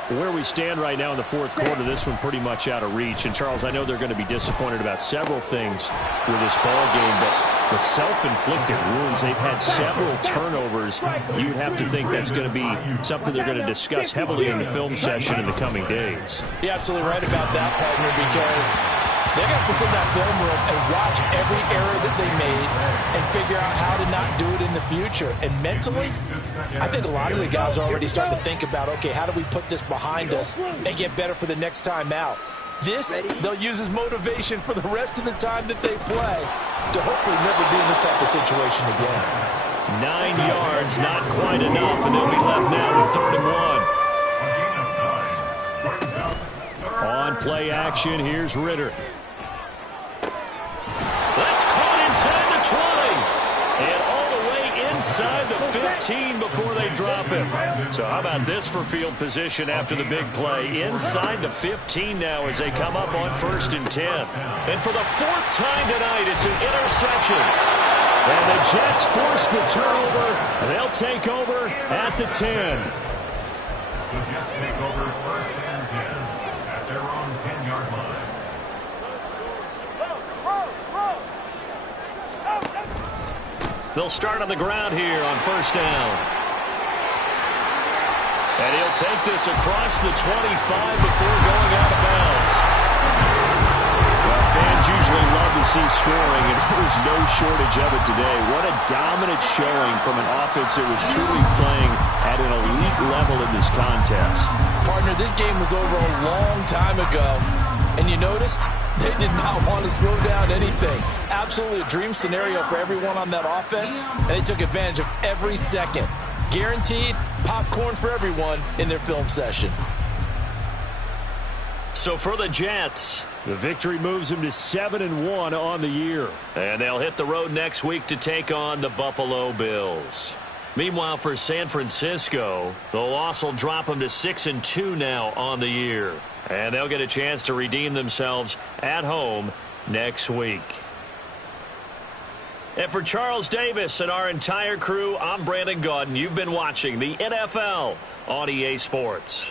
Where we stand right now in the fourth quarter, this one pretty much out of reach. And, Charles, I know they're going to be disappointed about several things with this ball game, but the self-inflicted wounds, they've had several turnovers. You'd have to think that's going to be something they're going to discuss heavily in the film session in the coming days. You're absolutely right about that, partner, because they're going to have to sit in that film room and watch every error that they made and figure out how to not do it in the future. And mentally, I think a lot of the guys are already starting to think about, okay, how do we put this behind us and get better for the next time out? This, they'll use as motivation for the rest of the time that they play to hopefully never be in this type of situation again. 9 yards, not quite enough, and they'll be left now with 3rd and 1. On play action, here's Ritter. That's caught inside the 20. And all the way inside the 15 before they drop him. So how about this for field position after the big play? Inside the 15 now as they come up on 1st and 10. And for the 4th time tonight, it's an interception. And the Jets force the turnover. They'll take over at the 10. The Jets take over 1st and 10 at their own 10-yard line. They'll start on the ground here on 1st down. And he'll take this across the 25 before going out of bounds. Well, fans usually love to see scoring, and there was no shortage of it today. What a dominant showing from an offense that was truly playing at an elite level in this contest. Partner, this game was over a long time ago, and you noticed they did not want to slow down anything. Absolutely a dream scenario for everyone on that offense, and they took advantage of every second. Guaranteed popcorn for everyone in their film session. So for the Jets, the victory moves them to 7-1 on the year. And they'll hit the road next week to take on the Buffalo Bills. Meanwhile, for San Francisco, the loss will drop them to 6-2 now on the year. And they'll get a chance to redeem themselves at home next week. And for Charles Davis and our entire crew, I'm Brandon Gaudin. You've been watching the NFL on EA Sports.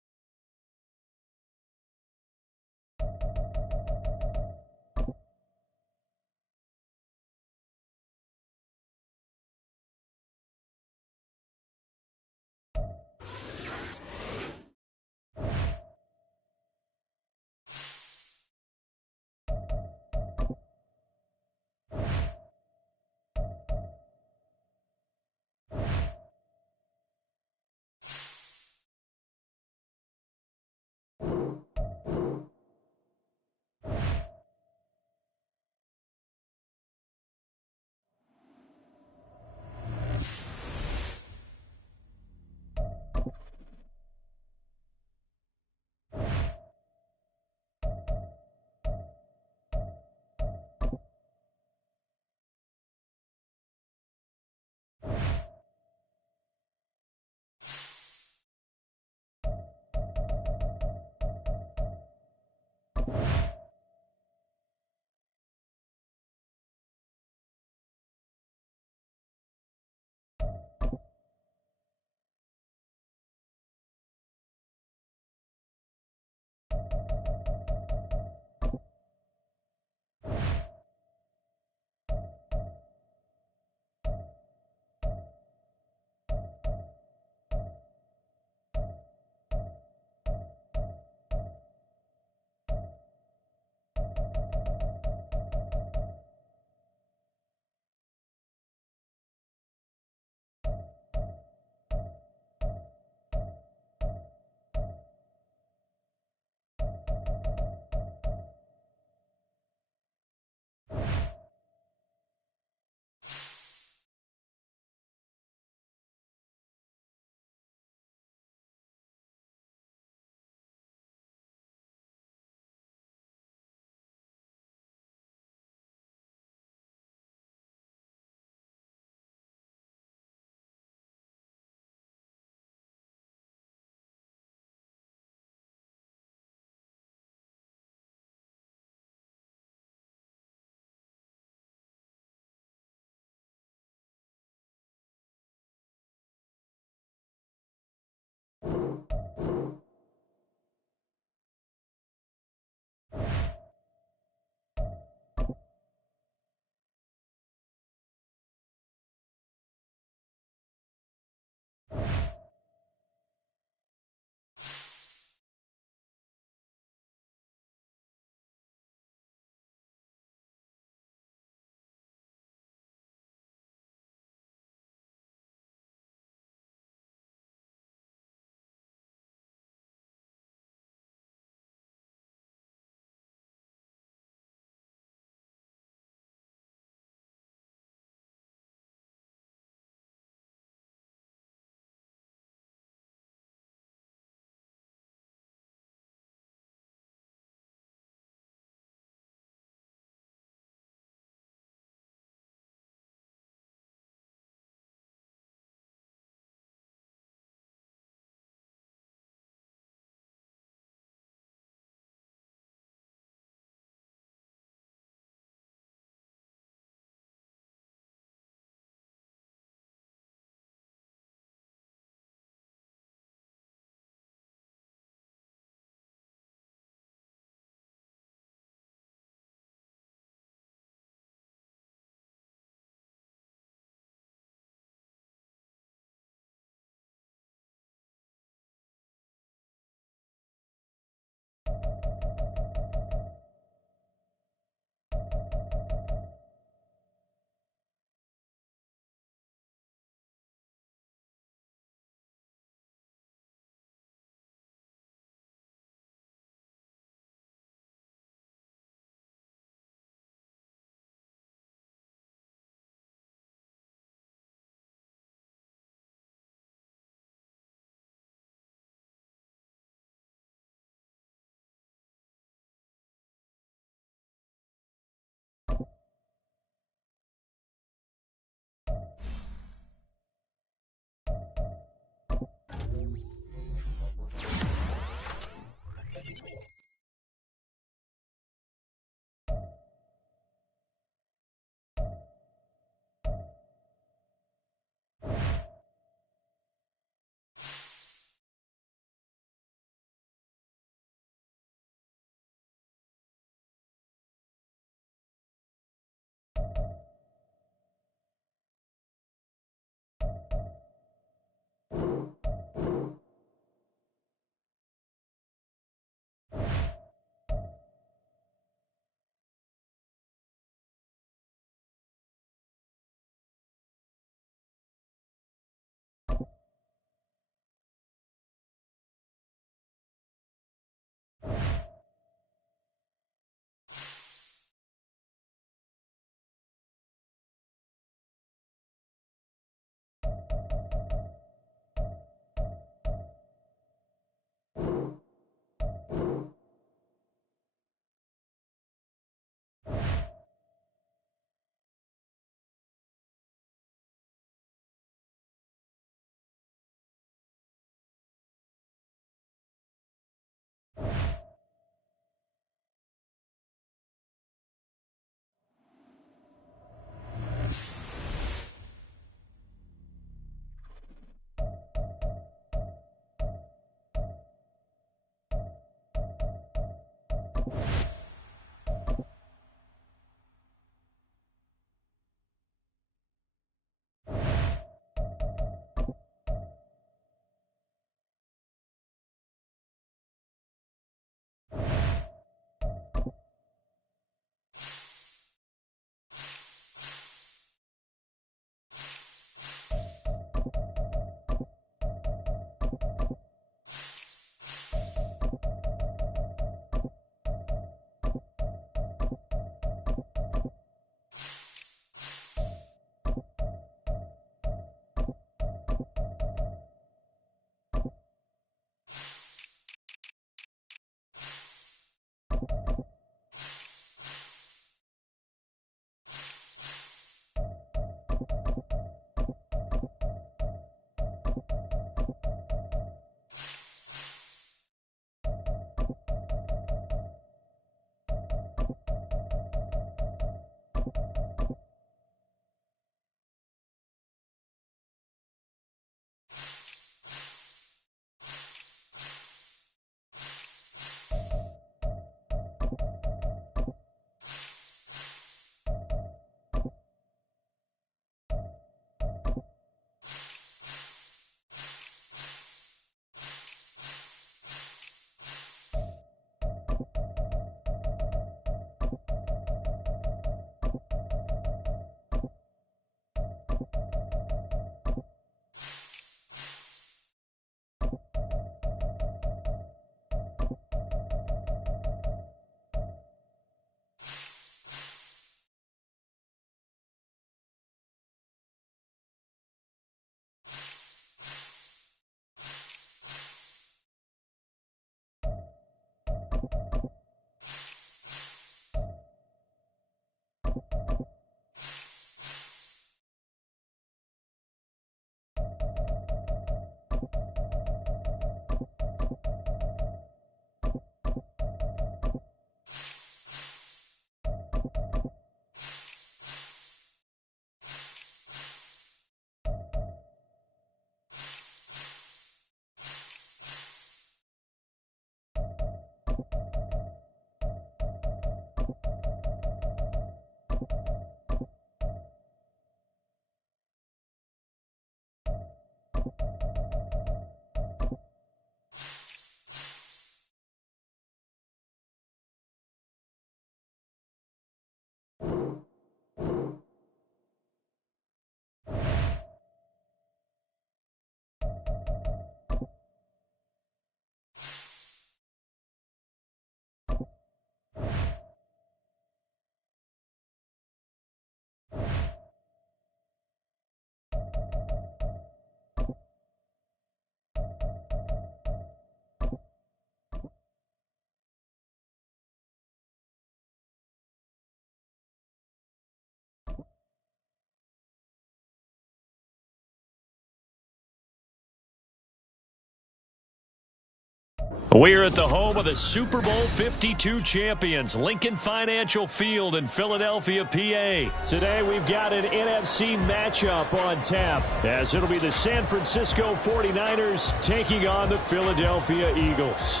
We're at the home of the Super Bowl 52 champions, Lincoln Financial Field in Philadelphia, PA. Today we've got an NFC matchup on tap, as it'll be the San Francisco 49ers taking on the Philadelphia Eagles.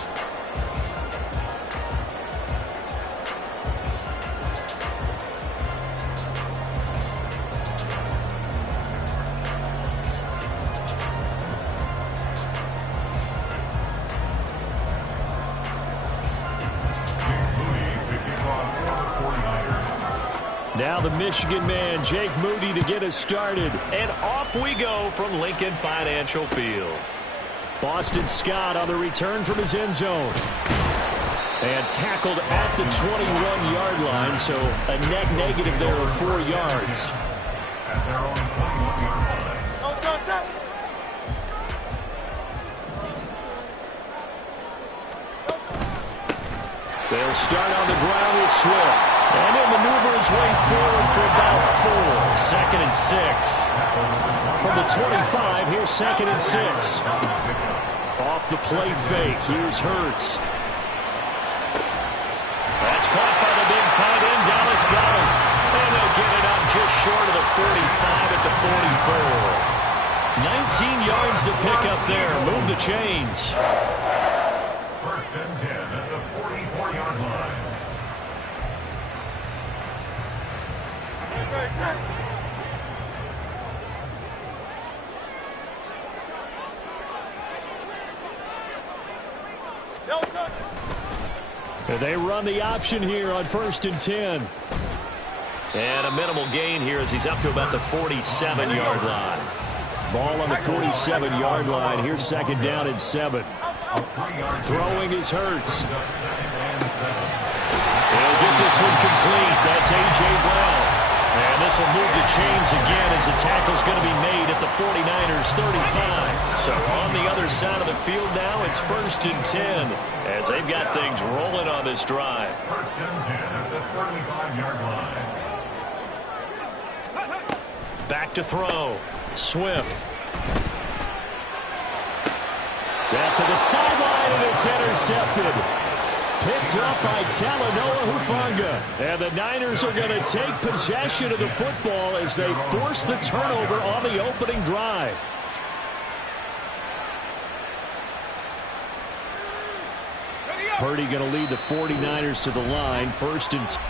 Now the Michigan man, Jake Moody, to get us started. And off we go from Lincoln Financial Field. Boston Scott on the return from his end zone. And tackled at the 21-yard line, so a net negative there of 4 yards. At their own 21-yard line. They'll start on the ground with Swift. And he'll maneuver his way forward for about 4. 2nd and 6. From the 25, here's 2nd and 6. Off the play fake, here's Hurts. That's caught by the big tight end. Dallas got him. And they'll get it up just short of the 45 at the 44. 19 yards to pick up there. Move the chains. 1st and 10 at the 44-yard line. They run the option here on 1st and 10. And a minimal gain here as he's up to about the 47-yard line. Ball on the 47-yard line. Here's 2nd down and 7. Throwing is Hurts. He'll get this one complete. That's A.J. Brown. And this will move the chains again as the tackle's going to be made at the 49ers 35. So on the other side of the field now, it's 1st and 10 as they've got things rolling on this drive. 1st and 10 at the 35-yard line. Back to throw. Swift. That to the sideline, and it's intercepted. Picked up by Talanoa Hufanga. And the Niners are going to take possession of the football as they force the turnover on the opening drive. Purdy going to lead the 49ers to the line. 1st and 10.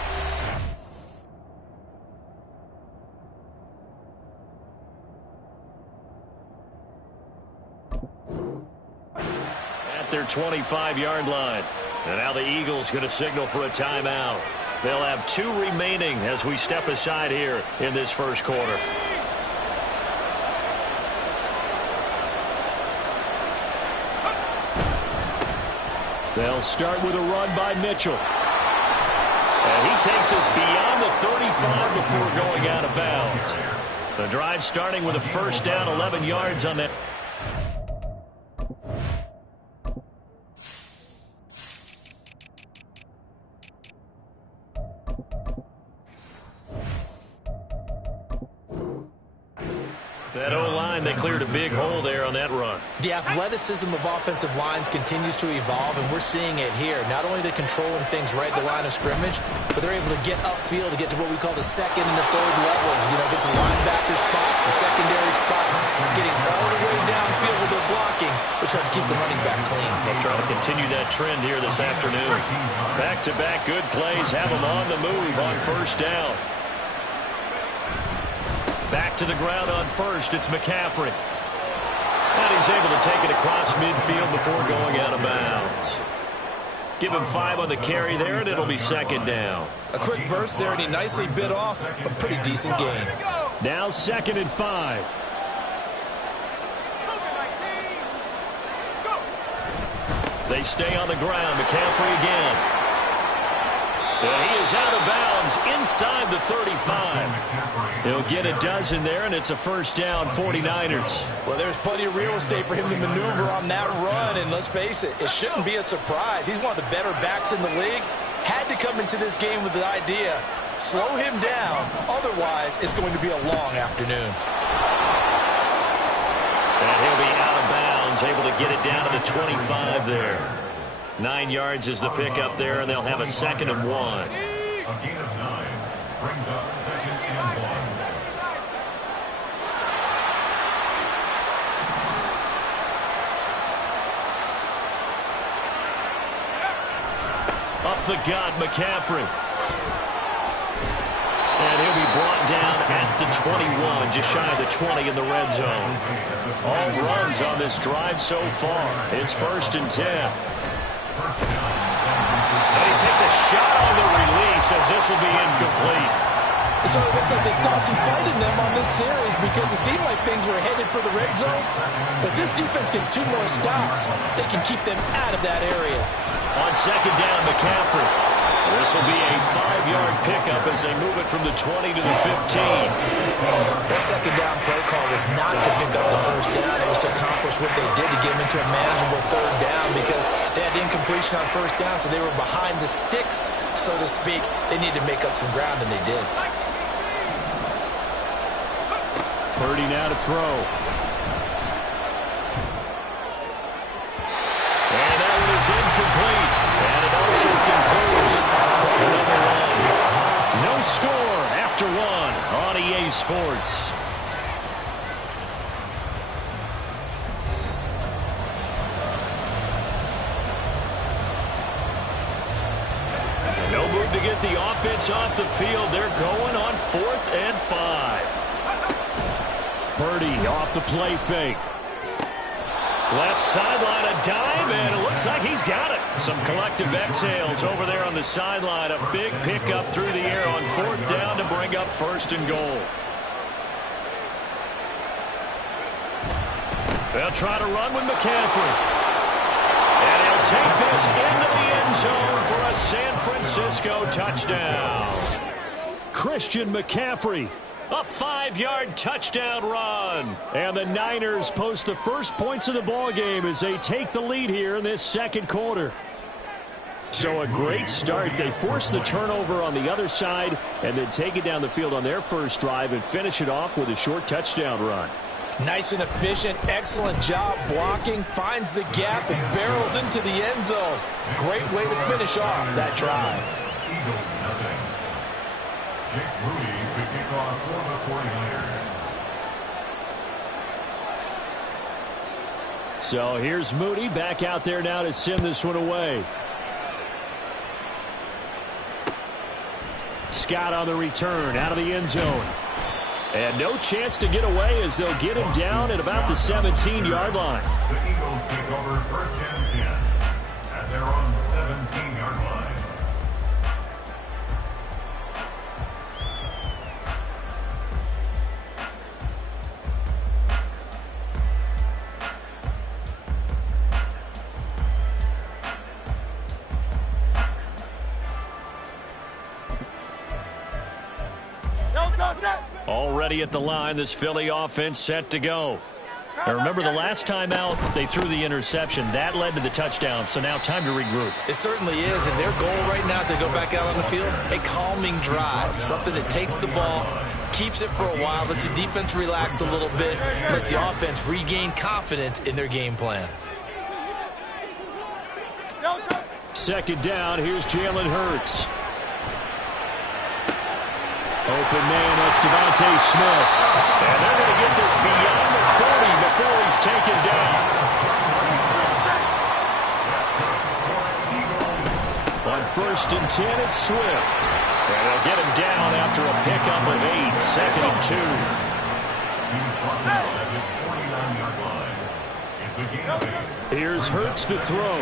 At their 25-yard line. And now the Eagles going to signal for a timeout. They'll have 2 remaining as we step aside here in this first quarter. They'll start with a run by Mitchell. And he takes us beyond the 35 before going out of bounds. The drive starting with a 1st down, 11 yards on that. That O-line, they cleared a big hole there on that run. The athleticism of offensive lines continues to evolve, and we're seeing it here. Not only are they controlling things right at the line of scrimmage, but they're able to get upfield to get to what we call the 2nd and the 3rd levels. You know, get to linebacker spot, the secondary spot, getting all the way downfield with their blocking, which helps keep the running back clean. They'll try to continue that trend here this afternoon. Back-to-back good plays have them on the move on 1st down. Back to the ground on 1st, it's McCaffrey. And he's able to take it across midfield before going out of bounds. Give him 5 on the carry there, and it'll be 2nd down. A quick burst there, and he nicely bit off a pretty decent gain. Now 2nd and 5. They stay on the ground. McCaffrey again. And he is out of bounds inside the 35. He'll get a dozen there, and it's a 1st down, 49ers. Well, there's plenty of real estate for him to maneuver on that run, and let's face it, it shouldn't be a surprise. He's one of the better backs in the league. Had to come into this game with the idea, slow him down, otherwise it's going to be a long afternoon. And he'll be out of bounds, able to get it down to the 25 there. 9 yards is the pickup there, and they'll have a 2nd and 1. A gain of 9 brings up 2nd and 1. Up the gut, McCaffrey. And he'll be brought down at the 21, just shy of the 20 in the red zone. All runs on this drive so far. It's 1st and 10. And he takes a shot on the release as this will be incomplete. So it looks like they stopped some fighting them on this series because it seemed like things were headed for the red zone. But this defense gets 2 more stops. They can keep them out of that area. On 2nd down, McCaffrey. This will be a 5-yard pickup as they move it from the 20 to the 15. That 2nd down play call was not to pick up the 1st down. It was to accomplish what they did to get them into a manageable 3rd down because they had incompletion on 1st down, so they were behind the sticks, so to speak. They needed to make up some ground, and they did. Purdy now to throw. And that one is incomplete. And it also concludes quarter number 1. No score after 1 on EA Sports. No move to get the offense off the field. They're going on 4th and 5. Purdy off the play fake. Left sideline, a dive, and it looks like he's got it. Some collective exhales over there on the sideline. A big pickup through the air on 4th down to bring up 1st and goal. They'll try to run with McCaffrey. And he'll take this into the end zone for a San Francisco touchdown. Christian McCaffrey. A 5-yard touchdown run. And the Niners post the first points of the ball game as they take the lead here in this 2nd quarter. So a great start. They force the turnover on the other side and then take it down the field on their first drive and finish it off with a short touchdown run. Nice and efficient, excellent job blocking, finds the gap and barrels into the end zone. Great way to finish off that drive. Eagles nothing. Jake Moody to kick off for the 49ers. So here's Moody back out there now to send this one away. Scott on the return out of the end zone. And no chance to get away as they'll get him down at about the 17-yard line. The Eagles take over 1st and 10 at their own 17-yard line. Already at the line, this Philly offense set to go. Now remember, the last time out, they threw the interception. That led to the touchdown, so now time to regroup. It certainly is, and their goal right now as they go back out on the field, a calming drive, something that takes the ball, keeps it for a while, lets the defense relax a little bit, lets the offense regain confidence in their game plan. 2nd down, here's Jalen Hurts. Open man, that's Devontae Smith. And they're going to get this beyond the 40 before he's taken down. On 1st and 10, it's Swift. And they'll get him down after a pickup of 8, 2nd and 2. He's brought down at his 49-yard line. It's a gain of 8. Here's Hurts to throw.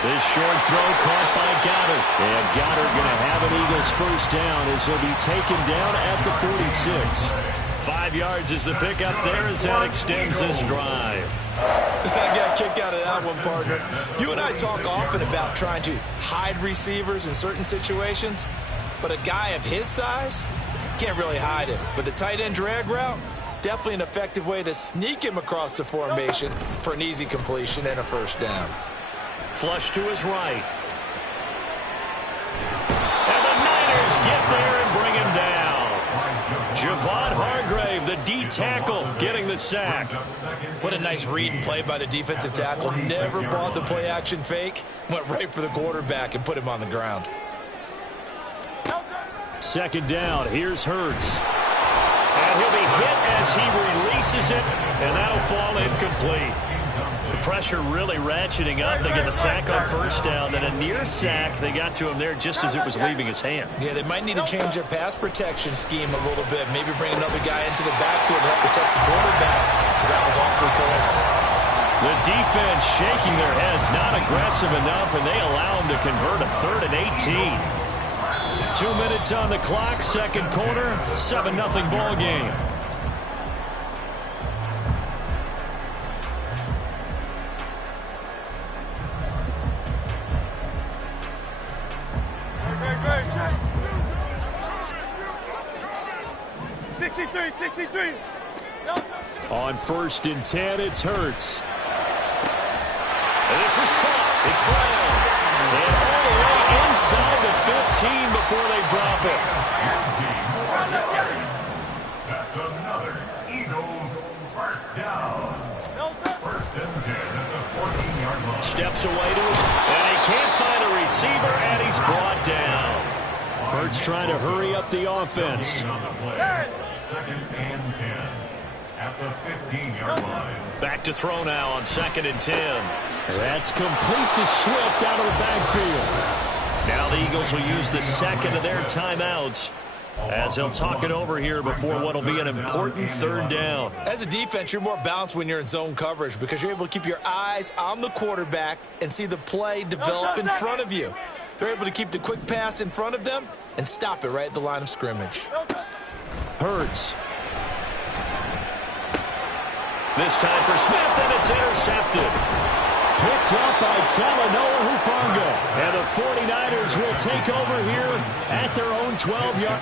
This short throw caught by Goddard. And Goddard going to have an Eagles 1st down as he'll be taken down at the 46. 5 yards is the pickup there as that extends this drive. I got a kick out of that one, partner. You and I talk often about trying to hide receivers in certain situations, but a guy of his size can't really hide him. But the tight end drag route, definitely an effective way to sneak him across the formation for an easy completion and a 1st down. Flush to his right. And the Niners get there and bring him down. Javon Hargrave, the deep tackle, getting the sack. What a nice read and play by the defensive tackle. Never bought the play-action fake. Went right for the quarterback and put him on the ground. Second down. Here's Hurts. And he'll be hit as he releases it, and that'll fall incomplete. The pressure really ratcheting up. They get the sack on first down. Then a near sack. They got to him there just as it was leaving his hand. Yeah, they might need to change their pass protection scheme a little bit. Maybe bring another guy into the backfield to help protect the quarterback, because that was awfully close. The defense shaking their heads, not aggressive enough, and they allow him to convert a 3rd and 18. 2 minutes on the clock, second quarter, 7-0 ball game. On 1st and 10, it's Hurts. This is caught. It's Brown. And all the way inside the 15 before they drop it. That's another Eagles first down. 1st and 10 at the 14-yard line. Steps away to his, and he can't find a receiver, and he's brought down. Hurts trying to hurry up the offense. On the play. 2nd and 10 at the 15-yard line. Back to throw now on 2nd and 10. That's complete to Swift out of the backfield. Now the Eagles will use the second of their timeouts as they'll talk it over here before what will be an important 3rd down. As a defense, you're more balanced when you're in zone coverage because you're able to keep your eyes on the quarterback and see the play develop in front of you. They're able to keep the quick pass in front of them and stop it right at the line of scrimmage. Hurts. This time for Smith, and it's intercepted. Picked up by Talanoa Hufanga. And the 49ers will take over here at their own 12-yard.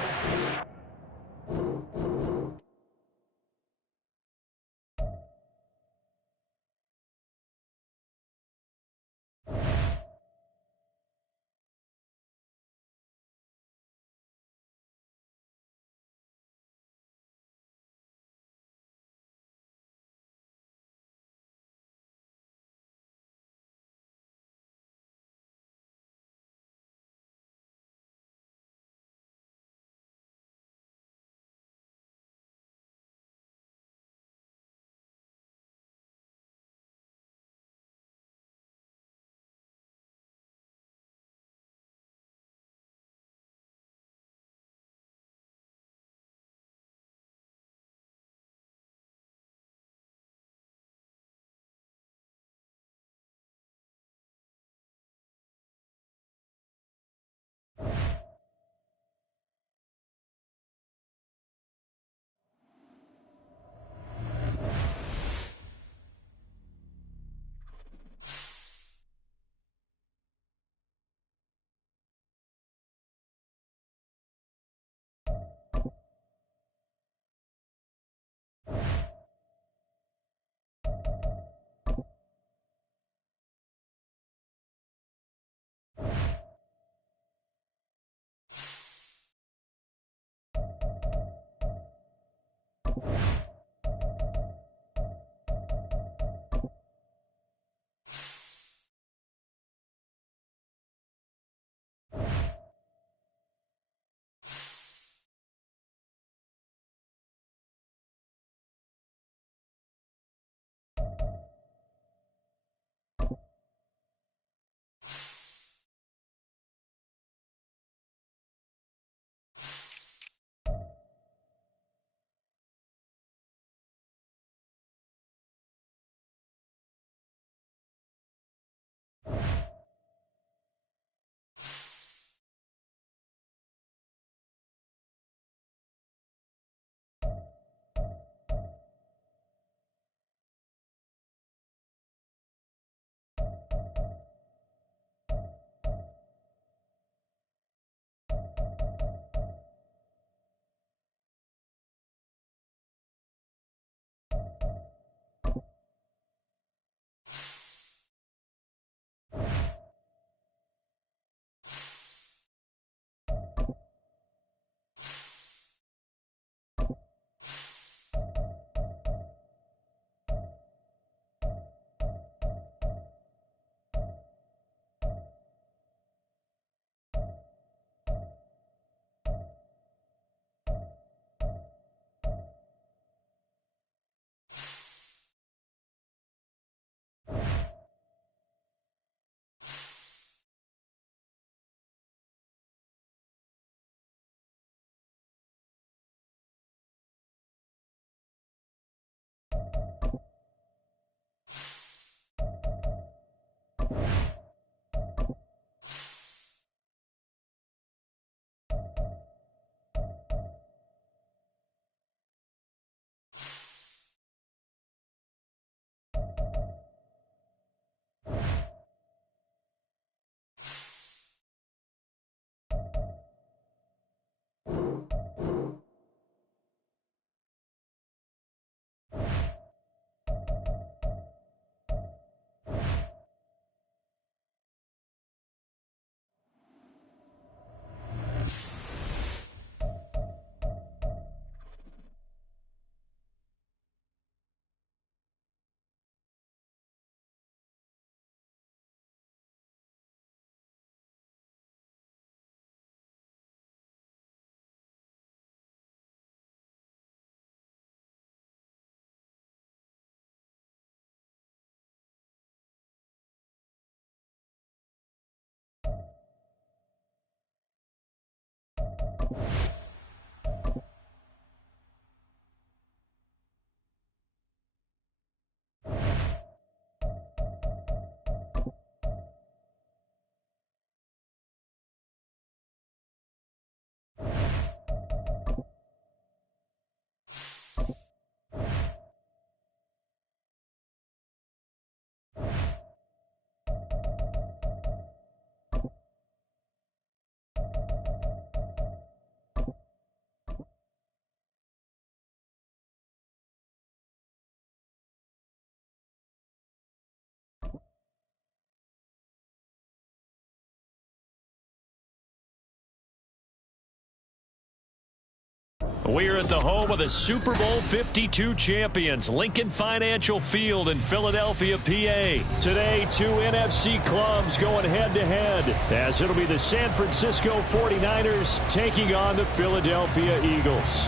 We're at the home of the Super Bowl 52 champions, Lincoln Financial Field in Philadelphia, PA. Today, two NFC clubs going head-to-head, as it'll be the San Francisco 49ers taking on the Philadelphia Eagles.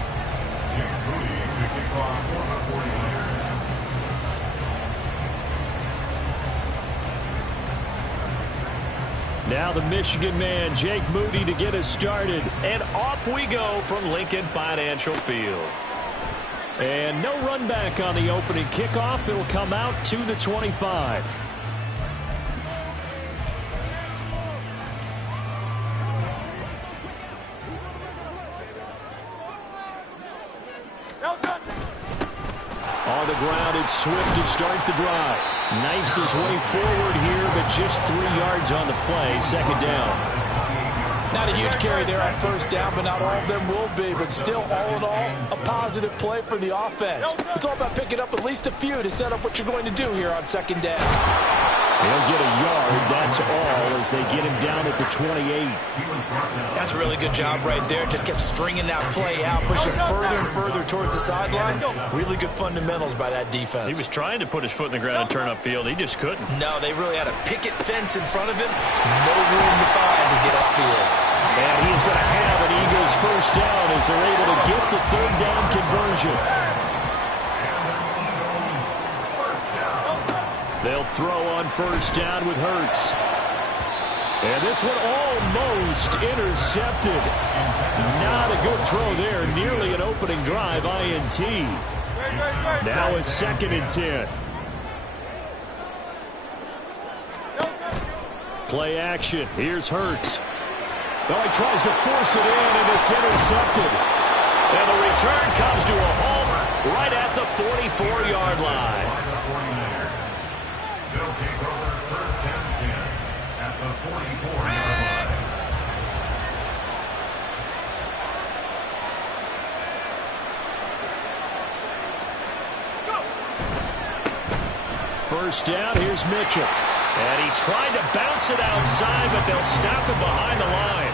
Jake Moody to kick off for the 49ers. Now the Michigan man, Jake Moody, to get us started. And off we go from Lincoln Financial Field. And no run back on the opening kickoff. It'll come out to the 25. On the ground, it's Swift to start the drive. Knifes his way forward here, but just 3 yards on the play. Second down. Not a huge carry there on first down, but not all of them will be. But still, all in all, a positive play for the offense. It's all about picking up at least a few to set up what you're going to do here on second down. He'll get a yard, that's all, as they get him down at the 28. That's a really good job right there. Just kept stringing that play out, pushing further and further towards the sideline. Really good fundamentals by that defense. He was trying to put his foot in the ground and turn upfield. He just couldn't. No, they really had a picket fence in front of him. No room to find to get upfield. And he's going to have an Eagles first down as they're able to get the third down conversion. They'll throw on first down with Hurts. And this one almost intercepted. Not a good throw there. Nearly an opening drive, INT. Now a 2nd and 10. Play action. Here's Hurts. Oh, he tries to force it in, and it's intercepted. And the return comes to a home right at the 44-yard line. They'll take over first and 10 at the 44-yard line. First down, here's Mitchell. And he tried to bounce it outside, but they'll stop him behind the line.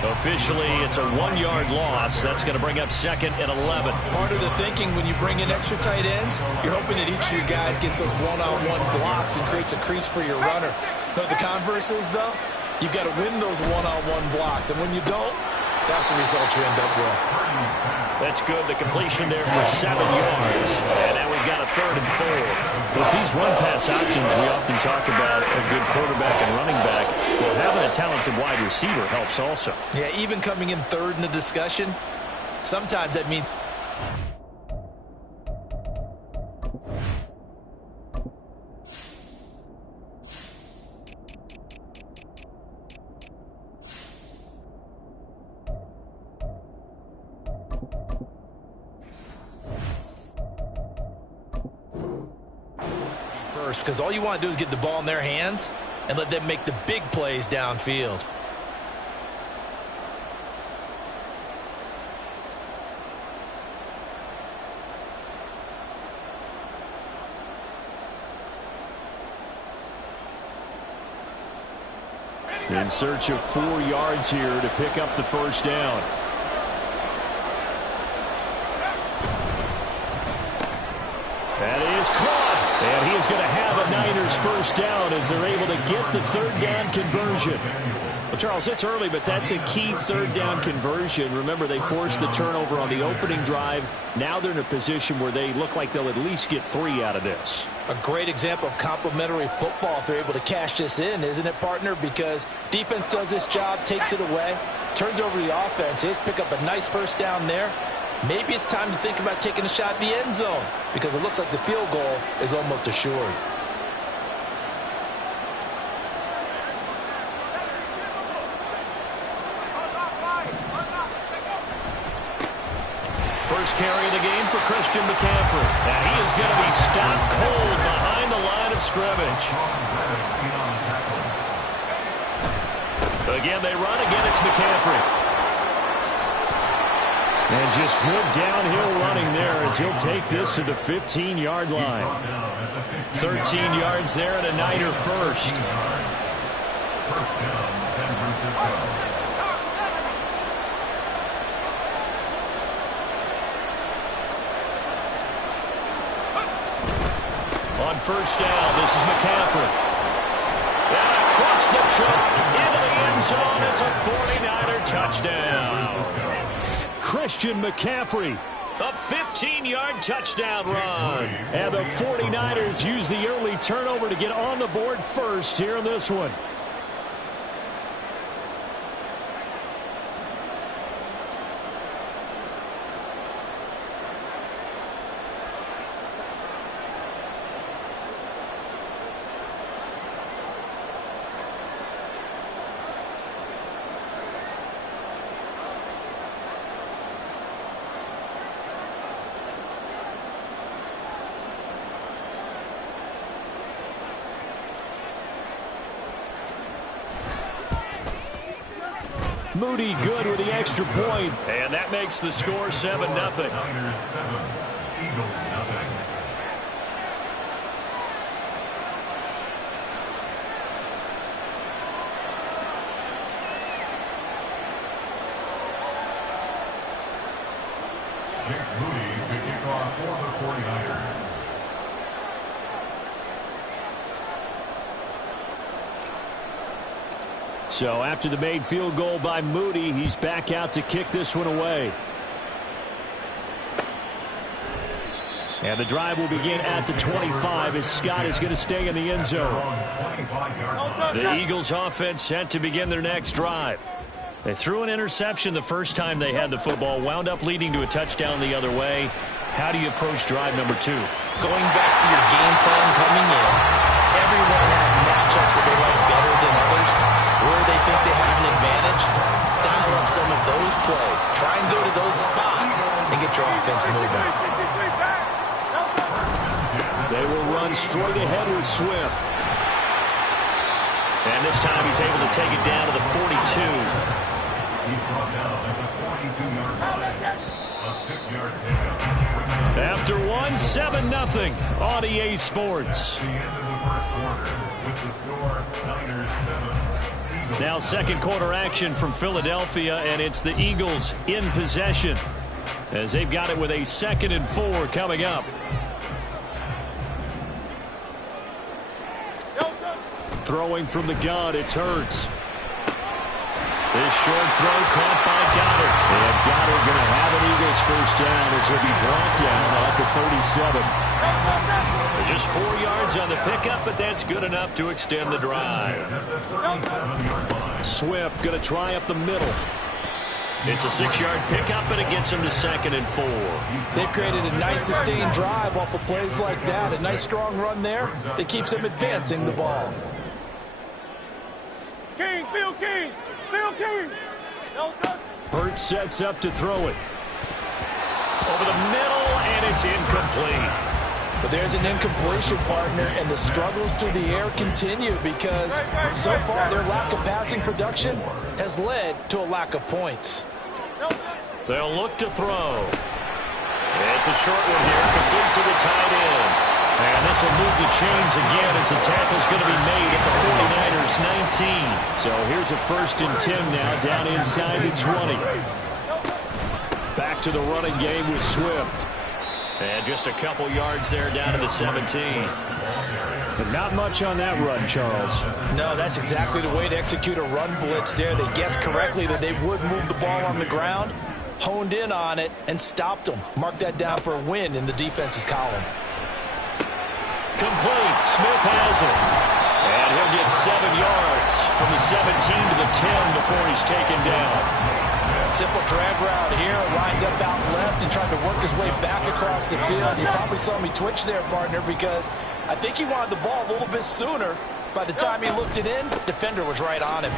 Officially, it's a 1-yard loss. That's going to bring up 2nd and 11. Part of the thinking when you bring in extra tight ends, you're hoping that each of your guys gets those one-on-one blocks and creates a crease for your runner. But the converse is, though, you've got to win those one-on-one blocks. And when you don't, that's the result you end up with. That's good. The completion there for 7 yards. And now we've got a 3rd and 4. With these run-pass options, we often talk about a good quarterback and running back. Well, having a talented wide receiver helps also. Yeah, even coming in 3rd in the discussion, sometimes that means... because all you want to do is get the ball in their hands and let them make the big plays downfield. In search of 4 yards here to pick up the first down. That is caught. And he is going to have a Niners first down as they're able to get the third down conversion. Well, Charles, it's early, but that's a key third down conversion. Remember, they forced the turnover on the opening drive. Now they're in a position where they look like they'll at least get 3 out of this. A great example of complementary football if they're able to cash this in, isn't it, partner? Because defense does this job, takes it away, turns over the offense. They just pick up a nice first down there. Maybe it's time to think about taking a shot at the end zone because it looks like the field goal is almost assured. First carry of the game for Christian McCaffrey. And he is going to be stopped cold behind the line of scrimmage. Again, they run. Again, it's McCaffrey. And just good downhill running there as he'll take this to the 15-yard line. 13 yards there and a Niner first. First down, San Francisco. On first down, this is McCaffrey. And across the chalk into the end zone. It's a 49er touchdown. Christian McCaffrey, a 15-yard touchdown run. And the 49ers use the early turnover to get on the board first here in this one. Moody good with the extra point. And that makes the score 7-0. Niners 7, Eagles nothing. Jake Moody to kick off for the 49ers. So after the made field goal by Moody, he's back out to kick this one away. And the drive will begin at the 25 as Scott is going to stay in the end zone. The Eagles offense set to begin their next drive. They threw an interception the first time they had the football, wound up leading to a touchdown the other way. How do you approach drive number 2? Going back to your game plan coming in, everyone has matchups that they like better than others. Where they think they have an advantage, dial up some of those plays. Try and go to those spots and get your offense moving. They will run straight ahead with Swift. And this time he's able to take it down to the 42. He's brought down at the 42-yard line. A 6-yard pickup. After 7-0 on EA Sports. The end of the first quarter with the score Niners 7. Now second quarter action from Philadelphia, and it's the Eagles in possession as they've got it with a 2nd and 4 coming up. Throwing from the gun, it's Hurts. This short throw caught by Goddard. And Goddard going to have an Eagles first down as he'll be brought down at the 37. Just 4 yards on the pickup, but that's good enough to extend the drive. Swift going to try up the middle. It's a 6-yard pickup, but it gets him to 2nd and 4. They've created a nice sustained drive off of plays like that. A nice strong run there that keeps them advancing the ball. King, Bill King, Bill King. No touch. Hurts sets up to throw it. Over the middle, and it's incomplete. But there's an incompletion, partner, and the struggles through the air continue because so far their lack of passing production has led to a lack of points. They'll look to throw. It's a short one here, complete to the tight end. And this will move the chains again as the tackle's going to be made at the 49ers 19. So here's a 1st and 10 now, down inside the 20. Back to the running game with Swift. And just a couple yards there down to the 17. But not much on that run, Charles. No, that's exactly the way to execute a run blitz there. They guessed correctly that they would move the ball on the ground, honed in on it, and stopped them. Mark that down for a win in the defense's column. Complete. Smith has it. And he'll get 7 yards from the 17 to the 10 before he's taken down. Simple drag route here, lined up out left and tried to work his way back across the field. You probably saw me twitch there, partner, because I think he wanted the ball a little bit sooner. By the time he looked it in, the defender was right on him.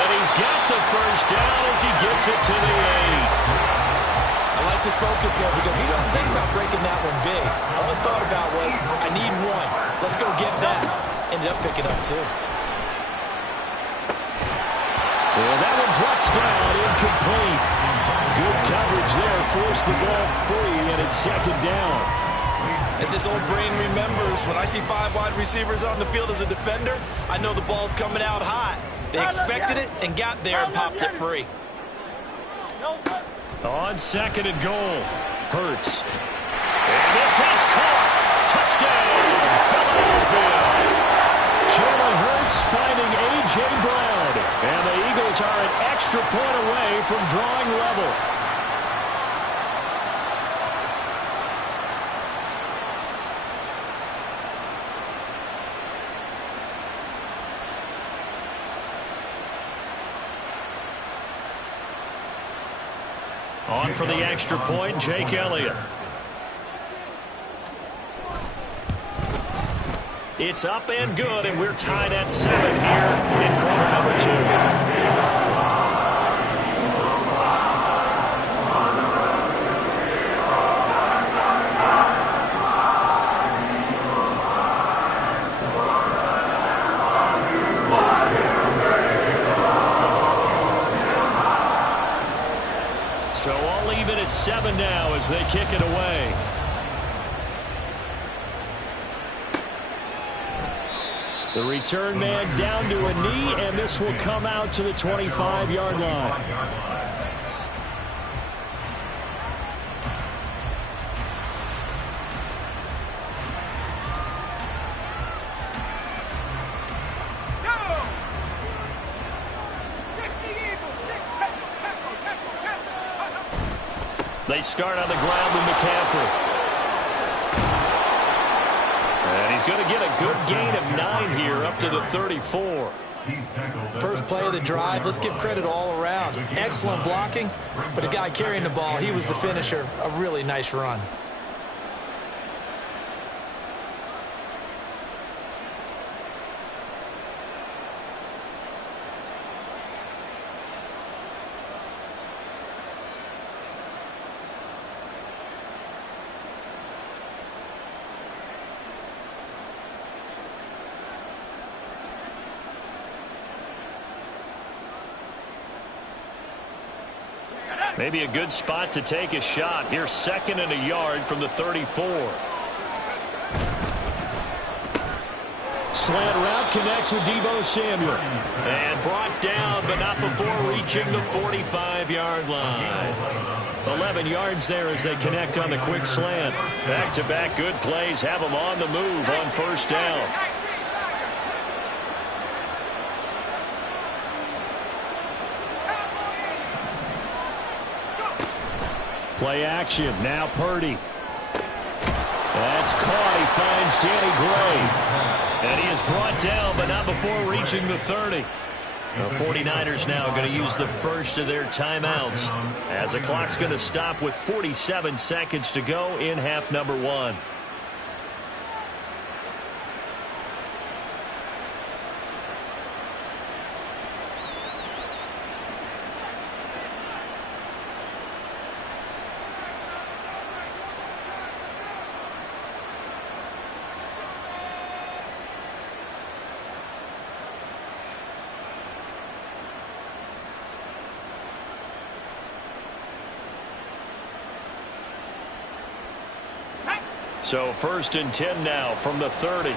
And he's got the first down as he gets it to the 8. I like this focus there because he wasn't thinking about breaking that one big. All he thought about was, I need one. Let's go get that. Ended up picking up 2. And that one touchdown, incomplete. Good coverage there, forced the ball free, and it's 2nd down. As this old brain remembers, when I see 5 wide receivers on the field as a defender, I know the ball's coming out hot. They expected it and got there and popped it free. On 2nd and goal, Hurts. And this is caught. Touchdown, Philadelphia. Jalen Hurts finding A.J. Brown. And the Eagles are an extra point away from drawing level. On for the extra point, Jake Elliott. It's up and good, and we're tied at 7 here in quarter number 2. So all even at 7 now as they kick it away. The return man down to a knee, and this will come out to the 25-yard line. They start on the ground with McCaffrey. And he's going to get a good gain of 9 here up to the 34. First play of the drive, let's give credit all around. Excellent blocking, but the guy carrying the ball, he was the finisher. A really nice run. Maybe a good spot to take a shot. Here's 2nd and a yard from the 34. Slant route connects with Deebo Samuel. And brought down, but not before reaching the 45-yard line. 11 yards there as they connect on the quick slant. Back-to-back good plays have them on the move on first down. Play action. Now Purdy. That's caught. He finds Danny Gray. And he is brought down, but not before reaching the 30. The 49ers now going to use the first of their timeouts as the clock's going to stop with 47 seconds to go in half number 1. So 1st and 10 now from the 30.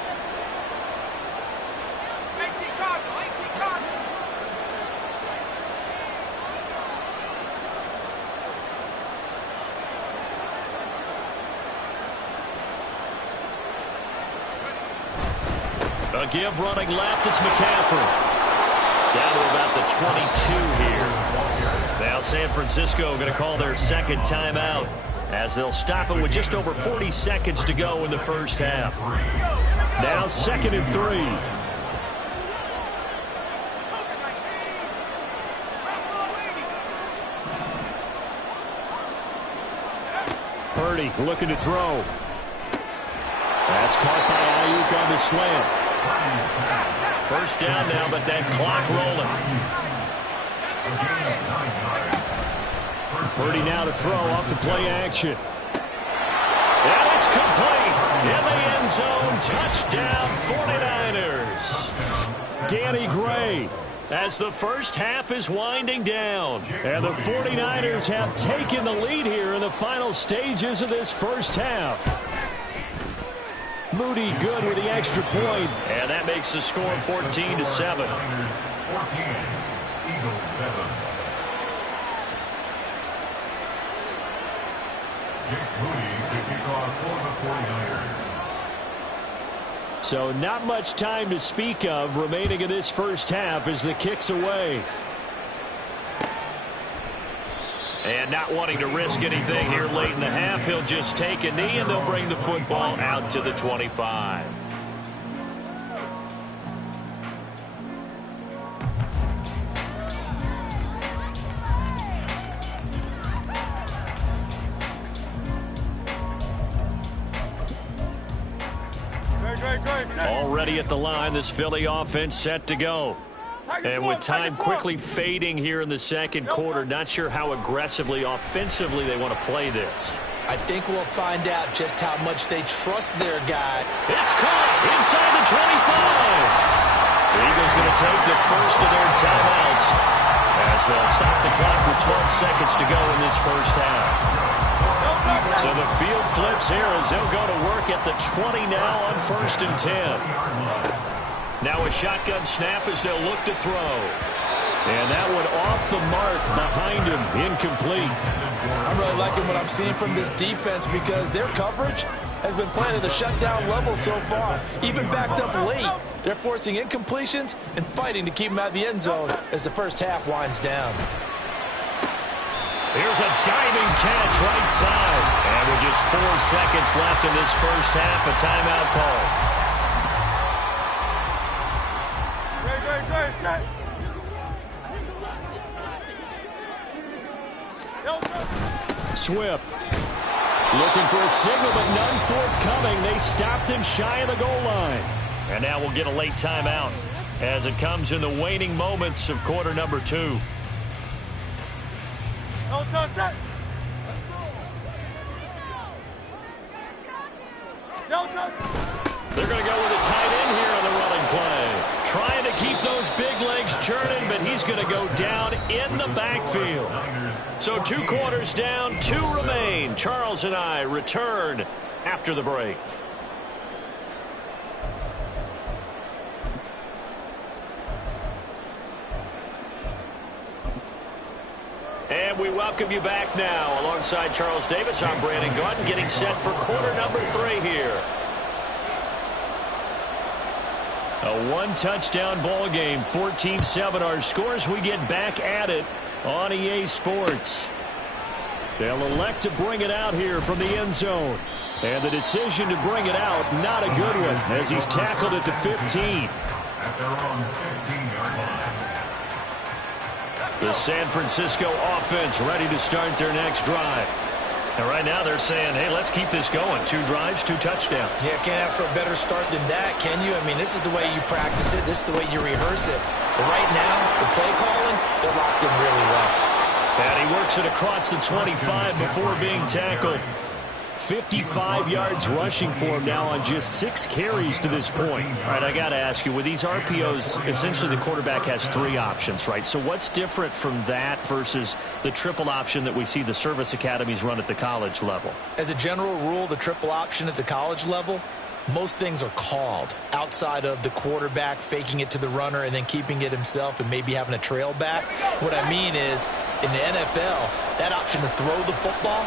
A give running left. It's McCaffrey. Down to about the 22 here. Now San Francisco going to call their 2nd timeout, as they'll stop it with just over 40 seconds to go in the first half. Now 2nd and 3. Purdy looking to throw. That's caught by Ayuk on the slant. First down now, but that clock rolling. Purdy now to throw off the play action. And it's complete. In the end zone. Touchdown 49ers. Danny Gray, as the first half is winding down. And the 49ers have taken the lead here in the final stages of this first half. Moody good with the extra point. And that makes the score 14-7. 14, Eagles 7. Jake Moody to kick off for the 49ers. So not much time to speak of remaining in this first half as the kick's away. And not wanting to risk anything here late in the half, he'll just take a knee and they'll bring the football out to the 25. Already at the line, this Philly offense set to go. And with time quickly fading here in the second quarter, not sure how aggressively, offensively they want to play this. I think we'll find out just how much they trust their guy. It's caught inside the 25. The Eagles going to take the first of their timeouts as they'll stop the clock with 12 seconds to go in this first half. So the field flips here as they'll go to work at the 20 now on 1st and 10. Now a shotgun snap as they'll look to throw. And that one off the mark behind him, incomplete. I'm really liking what I'm seeing from this defense because their coverage has been playing at a shutdown level so far. Even backed up late, they're forcing incompletions and fighting to keep them out of the end zone as the first half winds down. Here's a diving catch right side. And with just 4 seconds left in this first half, a timeout call. Swift looking for a signal, but none forthcoming. They stopped him shy of the goal line. And now we'll get a late timeout as it comes in the waning moments of quarter number 2. They're going to go with a tight end here on the running play. Trying to keep those big legs churning, but he's going to go down in the backfield. So 2 quarters down, 2 remain. Charles and I return after the break. And we welcome you back now. Alongside Charles Davis, I'm Brandon Gaudin, getting set for quarter number 3 here. A 1-touchdown ball game, 14-7 our scores. We get back at it on EA Sports. They'll elect to bring it out here from the end zone. And the decision to bring it out, not a good one, as he's tackled at the 15. At their own 15-yard line. The San Francisco offense ready to start their next drive. And right now they're saying, hey, let's keep this going. 2 drives, 2 touchdowns. Yeah, can't ask for a better start than that, can you? I mean, this is the way you practice it. This is the way you rehearse it. But right now, the play calling, they're locked in really well. And he works it across the 25 before being tackled. 55 yards rushing for him now on just 6 carries to this point. All right, I got to ask you, with these RPOs, essentially the quarterback has 3 options, right? So what's different from that versus the triple option that we see the service academies run at the college level? As a general rule, the triple option at the college level, most things are called outside of the quarterback faking it to the runner and then keeping it himself and maybe having a trail back. What I mean is, in the NFL, that option to throw the football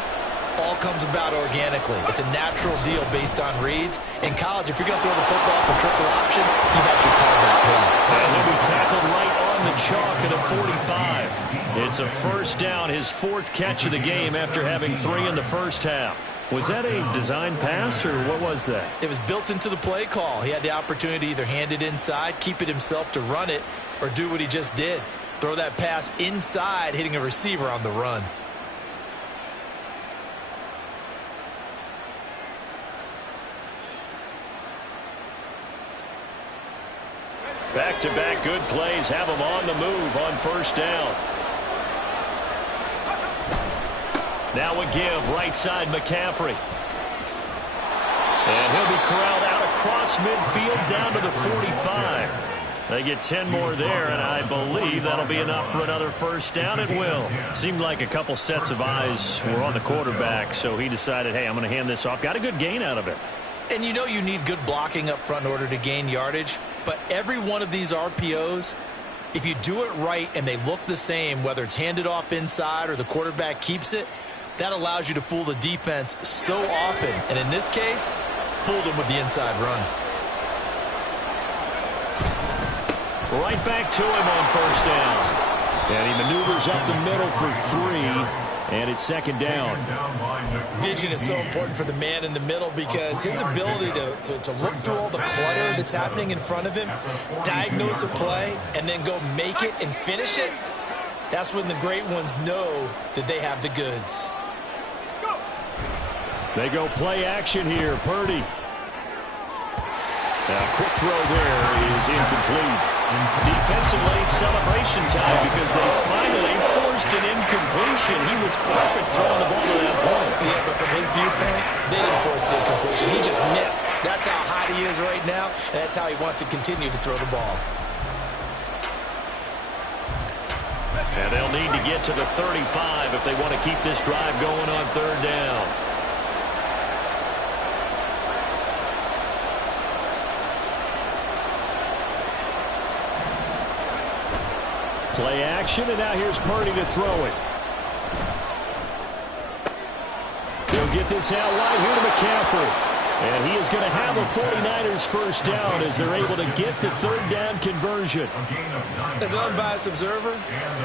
all comes about organically. It's a natural deal based on reads. In college, if you're going to throw the football for triple option, you've actually called that play. And he'll be tackled right on the chalk at a 45. It's a first down, his 4th catch of the game after having 3 in the first half. Was that a design pass, or what was that? It was built into the play call. He had the opportunity to either hand it inside, keep it himself to run it, or do what he just did. Throw that pass inside, hitting a receiver on the run. Back-to-back good plays have him on the move on first down. Now a give, right side McCaffrey. And he'll be corralled out across midfield down to the 45. They get 10 more there, and I believe that'll be enough for another first down. It will. Seemed like a couple sets of eyes were on the quarterback, so he decided, hey, I'm going to hand this off. Got a good gain out of it. And you know you need good blocking up front in order to gain yardage. But every one of these RPOs, if you do it right and they look the same, whether it's handed off inside or the quarterback keeps it, that allows you to fool the defense so often. And in this case, fooled him with the inside run. Right back to him on first down. And he maneuvers up the middle for 3, and it's second down. Vision is so important for the man in the middle because his ability to look through all the clutter that's happening in front of him, diagnose a play, and then go make it and finish it, that's when the great ones know that they have the goods. They go play action here. Purdy. A quick throw there is incomplete. Defensively, celebration time because they finally forced an incompletion. He was perfect throwing the ball to that point. Yeah, but from his viewpoint, they didn't force the incompletion. He just missed. That's how hot he is right now, and that's how he wants to continue to throw the ball. And they'll need to get to the 35 if they want to keep this drive going on third down. Play action, and now here's Purdy to throw it. He'll get this out wide here to McCaffrey. And he is going to have a 49ers first down as they're able to get the third down conversion. As an unbiased observer,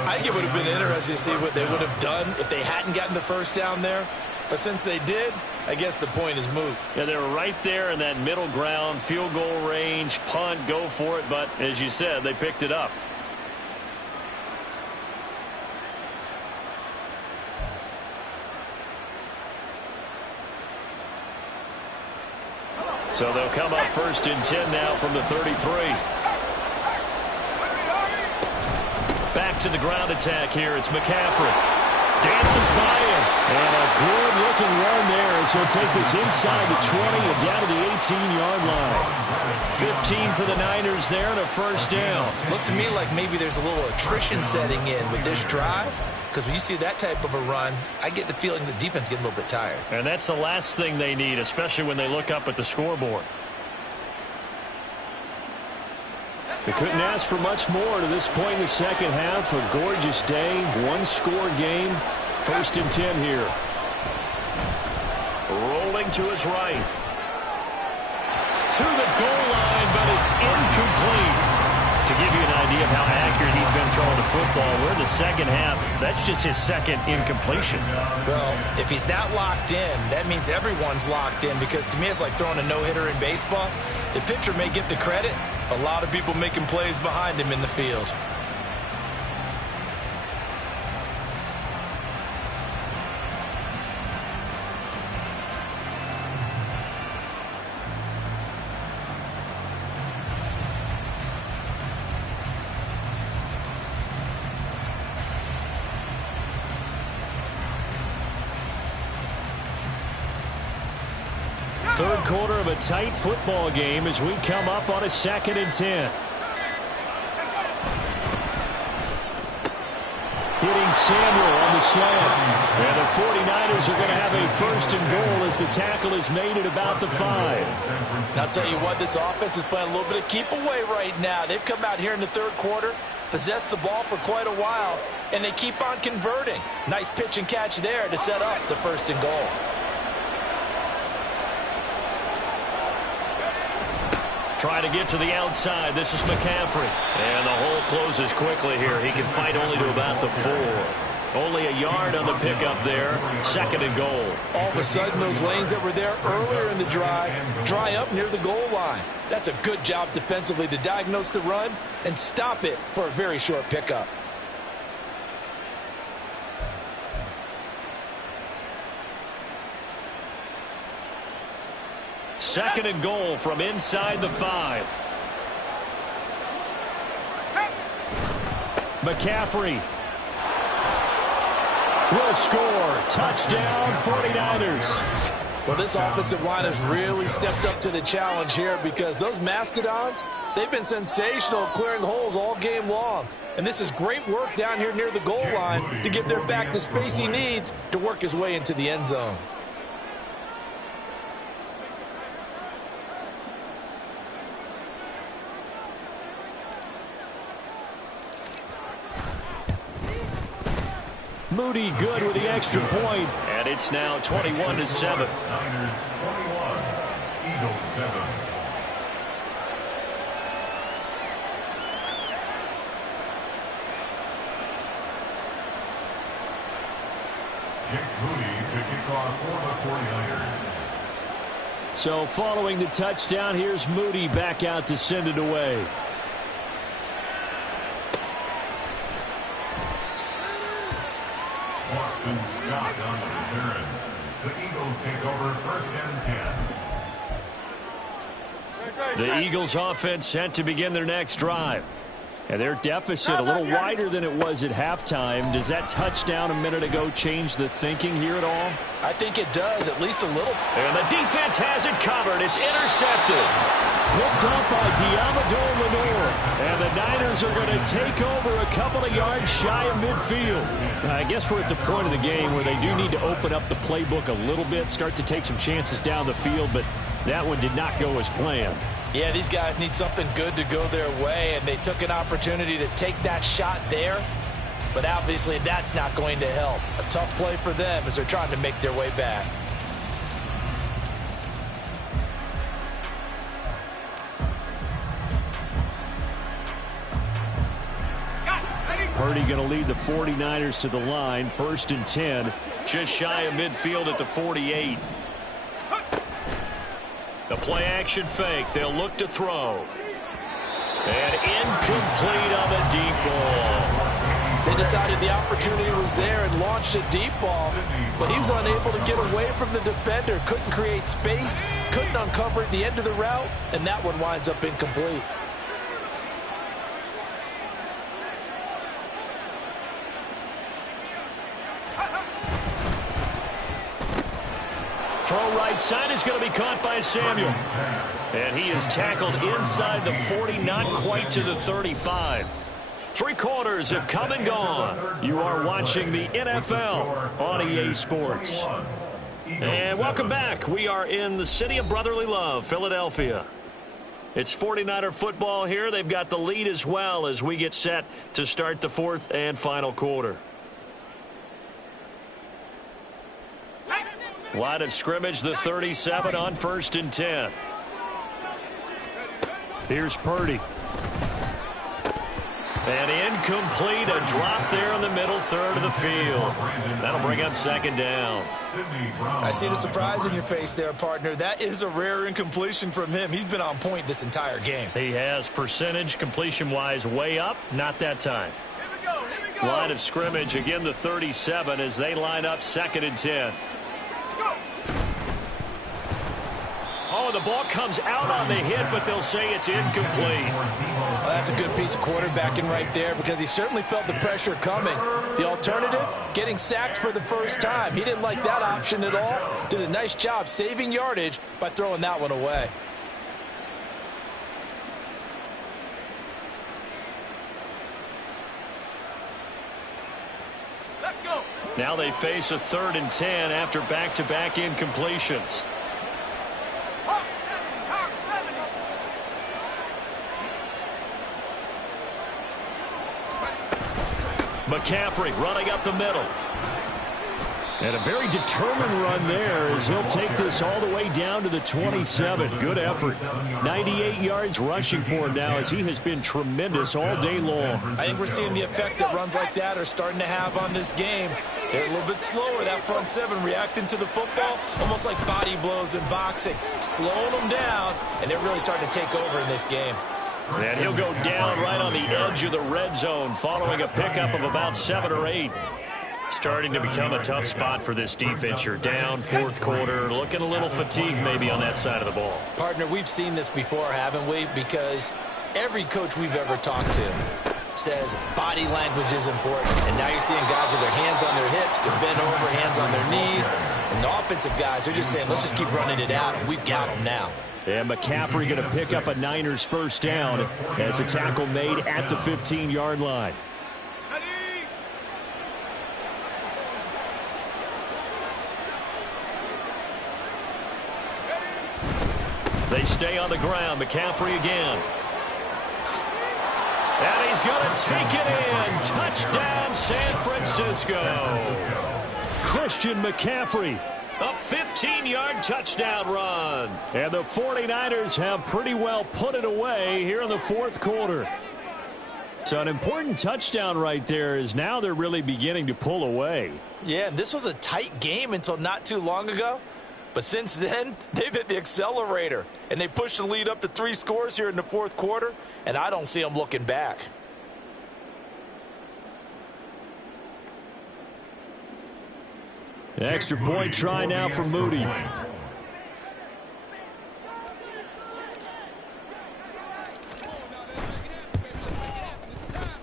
I think it would have been interesting to see what they would have done if they hadn't gotten the first down there. But since they did, I guess the point is moot. Yeah, they were right there in that middle ground, field goal range, punt, go for it. But as you said, they picked it up. So they'll come up first and 10 now from the 33. Back to the ground attack here. It's McCaffrey. Dances by him. And a good-looking run there as he'll take this inside the 20 and down to the 18-yard line. 15 for the Niners there and a first down. Looks to me like maybe there's a little attrition setting in with this drive. Because when you see that type of a run, I get the feeling the defense getting a little bit tired. And that's the last thing they need, especially when they look up at the scoreboard. They couldn't ask for much more to this point in the second half. A gorgeous day, one-score game. First and 10 here. Rolling to his right. To the goal line, but it's incomplete. To give you an idea of how accurate he's been throwing the football, we're in the second half. That's just his second incompletion. Well, if he's not locked in, that means everyone's locked in because to me it's like throwing a no-hitter in baseball. The pitcher may get the credit. A lot of people making plays behind him in the field. Third quarter of a tight football game as we come up on a second and 10. Hitting Samuel on the slant. And the 49ers are going to have a first and goal as the tackle is made at about the 5. And I'll tell you what, this offense is playing a little bit of keep away right now. They've come out here in the third quarter, possessed the ball for quite a while, and they keep on converting. Nice pitch and catch there to set up the first and goal. Trying to get to the outside. This is McCaffrey. And the hole closes quickly here. He can fight only to about the 4. Only a yard on the pickup there. Second and goal. All of a sudden, those lanes that were there earlier in the drive dry up near the goal line. That's a good job defensively to diagnose the run and stop it for a very short pickup. Second and goal from inside the 5. McCaffrey will score. Touchdown, 49ers. Well, this offensive line has really stepped up to the challenge here because those Mastodons, they've been sensational clearing holes all game long. And this is great work down here near the goal line to give their back the space he needs to work his way into the end zone. Moody good with the extra point. And it's now 21-7. Niners 21, Eagles 7. Jake Moody to kick off for the 49ers. So following the touchdown, here's Moody back out to send it away. Austin Scott on the return. The Eagles take over 1st and 10. The Eagles offense set to begin their next drive. And their deficit a little wider than it was at halftime. Does that touchdown a minute ago change the thinking here at all? I think it does, at least a little. And the defense has it covered. It's intercepted. Picked up by Diamador Lenore. And the Niners are going to take over a couple of yards shy of midfield. I guess we're at the point of the game where they do need to open up the playbook a little bit, start to take some chances down the field, but that one did not go as planned. Yeah, these guys need something good to go their way, and they took an opportunity to take that shot there. But obviously, that's not going to help. A tough play for them as they're trying to make their way back. Purdy going to lead the 49ers to the line, 1st and 10. Just shy of midfield at the 48. The play-action fake. They'll look to throw. And incomplete on the deep ball. They decided the opportunity was there and launched a deep ball, but he was unable to get away from the defender. Couldn't create space, couldn't uncover at the end of the route, and that one winds up incomplete. Throw right side is going to be caught by Samuel. And he is tackled inside the 40, not quite to the 35. 3 quarters have come and gone. You are watching the NFL on EA Sports. And welcome back. We are in the city of brotherly love, Philadelphia. It's 49er football here. They've got the lead as well as we get set to start the 4th and final quarter. Line of scrimmage, the 37 on 1st and 10. Here's Purdy. And incomplete, a drop there in the middle third of the field. That'll bring up 2nd down. I see the surprise in your face there, partner. That is a rare incompletion from him. He's been on point this entire game. He has percentage completion-wise way up, not that time. Line of scrimmage, again the 37 as they line up 2nd and 10. Oh, the ball comes out on the hit, but they'll say it's incomplete. Well, that's a good piece of quarterbacking right there because he certainly felt the pressure coming. The alternative, getting sacked for the first time. He didn't like that option at all. Did a nice job saving yardage by throwing that one away. Let's go. Now they face a 3rd and 10 after back-to-back incompletions. McCaffrey running up the middle. And a very determined run there as he'll take this all the way down to the 27. Good effort. 98 yards rushing for him now as he has been tremendous all day long. I think we're seeing the effect that runs like that are starting to have on this game. They're a little bit slower, that front 7, reacting to the football, almost like body blows in boxing. Slowing them down, and they're really starting to take over in this game. And he'll go down right on the edge of the red zone following a pickup of about 7 or 8. Starting to become a tough spot for this defense. You're down 4th quarter, looking a little fatigued maybe on that side of the ball. Partner, we've seen this before, haven't we? Because every coach we've ever talked to says body language is important. And now you're seeing guys with their hands on their hips, they're bent over, hands on their knees. And the offensive guys are just saying, let's just keep running it out, and we've got them now. And McCaffrey going to pick up a Niners 1st down as a tackle made at the 15-yard line. They stay on the ground. McCaffrey again. And he's going to take it in. Touchdown, San Francisco. Christian McCaffrey. A 15-yard touchdown run. And the 49ers have pretty well put it away here in the 4th quarter. So an important touchdown right there is now they're really beginning to pull away. Yeah, this was a tight game until not too long ago. But since then, they've hit the accelerator. And they pushed the lead up to 3 scores here in the fourth quarter. And I don't see them looking back. The extra point try now for Moody.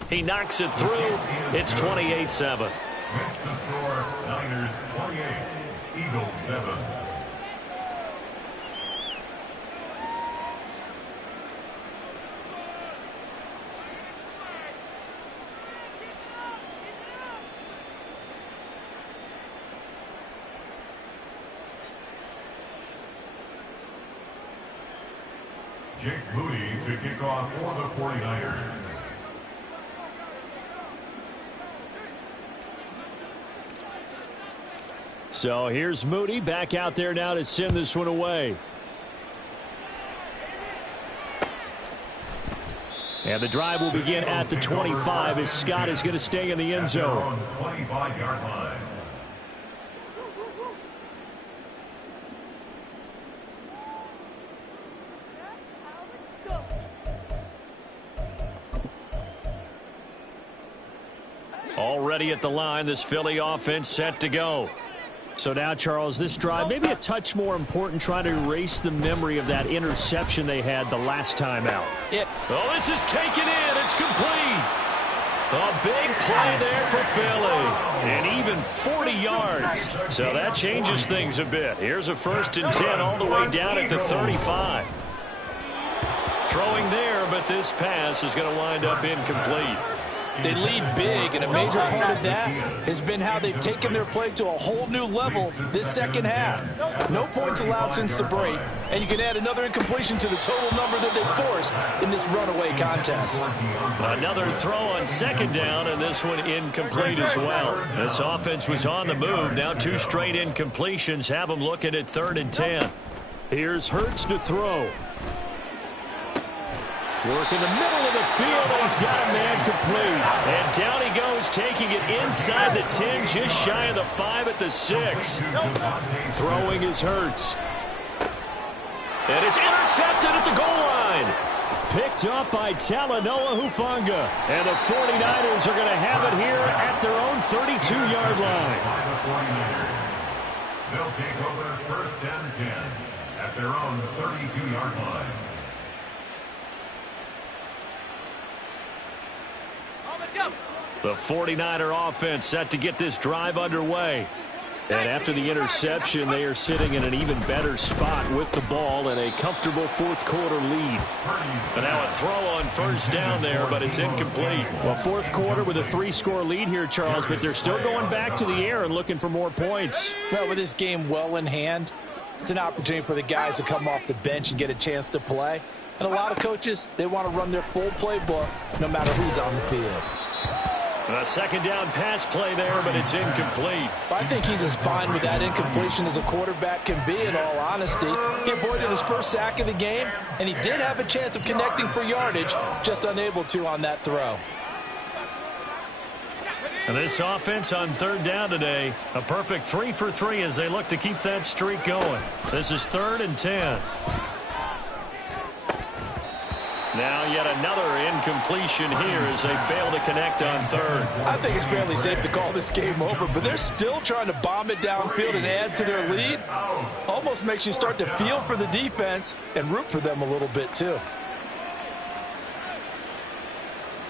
He knocks it through. It's 28-7. Makes the score Niners 28, Eagles 7. Jake Moody to kick off for the 49ers. So here's Moody back out there now to send this one away. And the drive will begin at the 25 as Scott is going to stay in the end zone. 25-yard line. Already at the line, this Philly offense set to go. So now, Charles, this drive maybe a touch more important, trying to erase the memory of that interception they had the last time out. Yeah. Oh, this is taken in. It's complete. A big play there for Philly. And even 40 yards. So that changes things a bit. Here's a 1st and 10 all the way down at the 35. Throwing there, but this pass is going to wind up incomplete. They lead big, and a major part of that has been how they've taken their play to a whole new level this second half. No points allowed since the break, and you can add another incompletion to the total number that they forced in this runaway contest. Another throw on 2nd down, and this one incomplete as well. This offense was on the move. Now 2 straight incompletions have them looking at 3rd and 10. Here's Hurts to throw. Work in the middle of the field, and he's got a man complete. And down he goes, taking it inside the 10, just shy of the 5 at the 6. Throwing is Hurts. And it's intercepted at the goal line. Picked up by Talanoa Hufanga. And the 49ers are going to have it here at their own 32-yard line. They'll take over 1st and 10 at their own 32-yard line. The 49er offense set to get this drive underway. And after the interception, they are sitting in an even better spot with the ball and a comfortable 4th quarter lead. And now a throw on 1st down there, but it's incomplete. Well, 4th quarter with a 3-score lead here, Charles, but they're still going back to the air and looking for more points. Well, with this game well in hand, it's an opportunity for the guys to come off the bench and get a chance to play. And a lot of coaches, they want to run their full playbook no matter who's on the field. A 2nd down pass play there, but it's incomplete. I think he's as fine with that incompletion as a quarterback can be, in all honesty. He avoided his 1st sack of the game, and he did have a chance of connecting for yardage, just unable to on that throw. And this offense on 3rd down today, a perfect 3 for 3 as they look to keep that streak going. This is 3rd and 10. Now yet another incompletion here as they fail to connect on 3rd. I think it's fairly safe to call this game over, but they're still trying to bomb it downfield and add to their lead. Almost makes you start to feel for the defense and root for them a little bit too.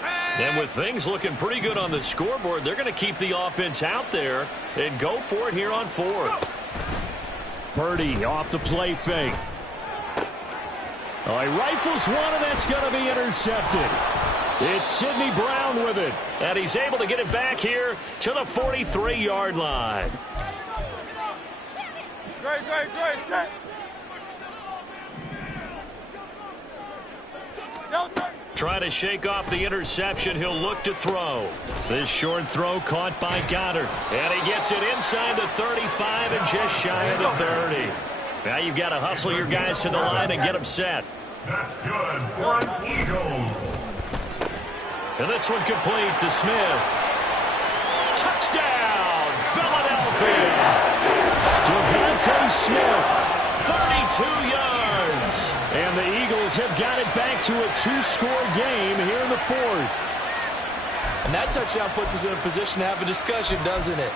And with things looking pretty good on the scoreboard, they're going to keep the offense out there and go for it here on 4th. Purdy off the play fake. Oh, he rifles one, and that's going to be intercepted. It's Sidney Brown with it. And he's able to get it back here to the 43-yard line. Great. Trying to shake off the interception. He'll look to throw. This short throw caught by Goddard. And he gets it inside the 35 and just shy of the 30. Now you've got to hustle your guys to the line and get them set. That's good for Eagles. And this one complete to Smith. Touchdown, Philadelphia. Devontae Smith, 32 yards. And the Eagles have got it back to a 2-score game here in the fourth. And that touchdown puts us in a position to have a discussion, doesn't it?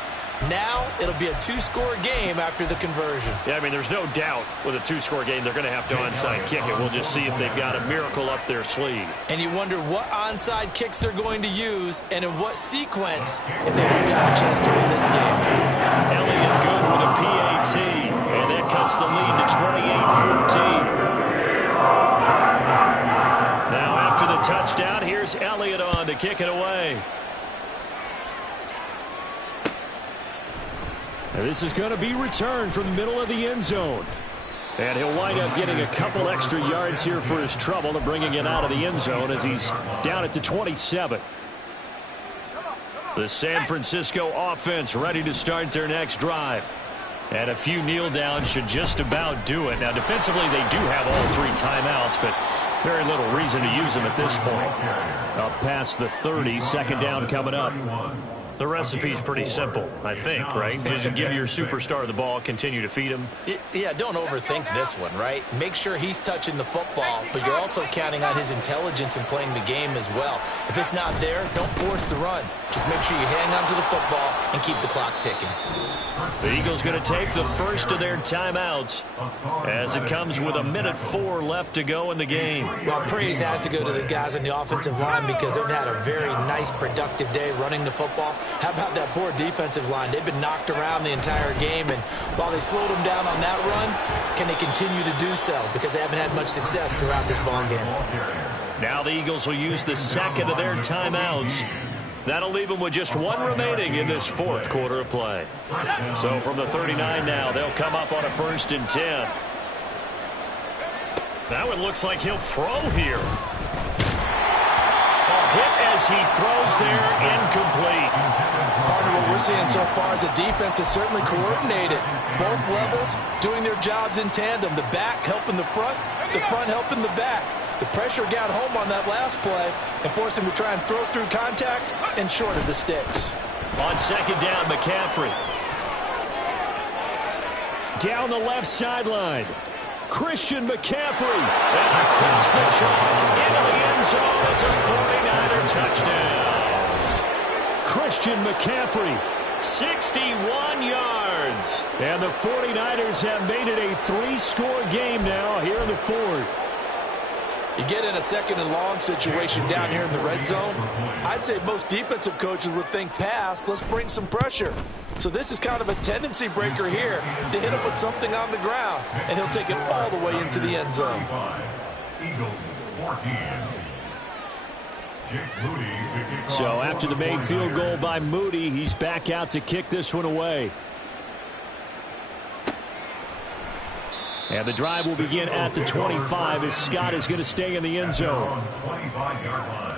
Now it'll be a 2-score game after the conversion. Yeah, I mean, there's no doubt with a 2-score game they're going to have to onside kick it. We'll just see if they've got a miracle up their sleeve. And you wonder what onside kicks they're going to use and in what sequence if they have got a chance to win this game. Elliott good with a PAT, and that cuts the lead to 28-14. Now after the touchdown, here's Elliott on to kick it away. And this is going to be returned from the middle of the end zone. And he'll wind up getting a couple extra yards here for his trouble and bringing it out of the end zone as he's down at the 27. The San Francisco offense ready to start their next drive. And a few kneel downs should just about do it. Now, defensively, they do have all 3 timeouts, but very little reason to use them at this point. Up past the 30, second down coming up. The recipe's pretty simple, I think, right? Just give your superstar the ball, continue to feed him. Yeah, don't overthink this one, right? Make sure he's touching the football, but you're also counting on his intelligence in playing the game as well. If it's not there, don't force the run. Just make sure you hang on to the football and keep the clock ticking. The Eagles going to take the first of their timeouts as it comes with 1:04 left to go in the game. Well, praise has to go to the guys on the offensive line because they've had a very nice, productive day running the football. How about that poor defensive line? They've been knocked around the entire game, and while they slowed them down on that run, can they continue to do so? Because they haven't had much success throughout this ball game. Now the Eagles will use the second of their timeouts. That'll leave them with just 1 remaining in this fourth quarter of play. So from the 39 now, they'll come up on a 1st and 10. Now it looks like he'll throw here. A hit as he throws there, incomplete. Partner, what we're seeing so far is the defense is certainly coordinated. Both levels doing their jobs in tandem. The back helping the front helping the back. The pressure got home on that last play and forced him to try and throw through contact and short of the sticks. On second down, McCaffrey. Down the left sideline. Christian McCaffrey. And across the chalk into the end zone. It's a 49er touchdown. Christian McCaffrey, 61 yards. And the 49ers have made it a 3-score game now here in the fourth. You get in a 2nd and long situation down here in the red zone. I'd say most defensive coaches would think pass. Let's bring some pressure. So this is kind of a tendency breaker here to hit him with something on the ground, and he'll take it all the way into the end zone. Eagles 14. So after the made field goal by Moody, he's back out to kick this one away. And the drive will begin at the 25 as Scott is going to stay in the end zone. 25-yard line.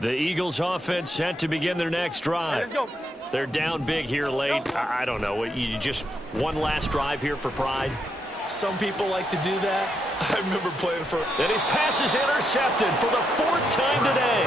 The Eagles offense set to begin their next drive. They're down big here late. I don't know. You just one last drive here for pride. Some people like to do that. I remember playing for... And his pass is intercepted for the 4th time today.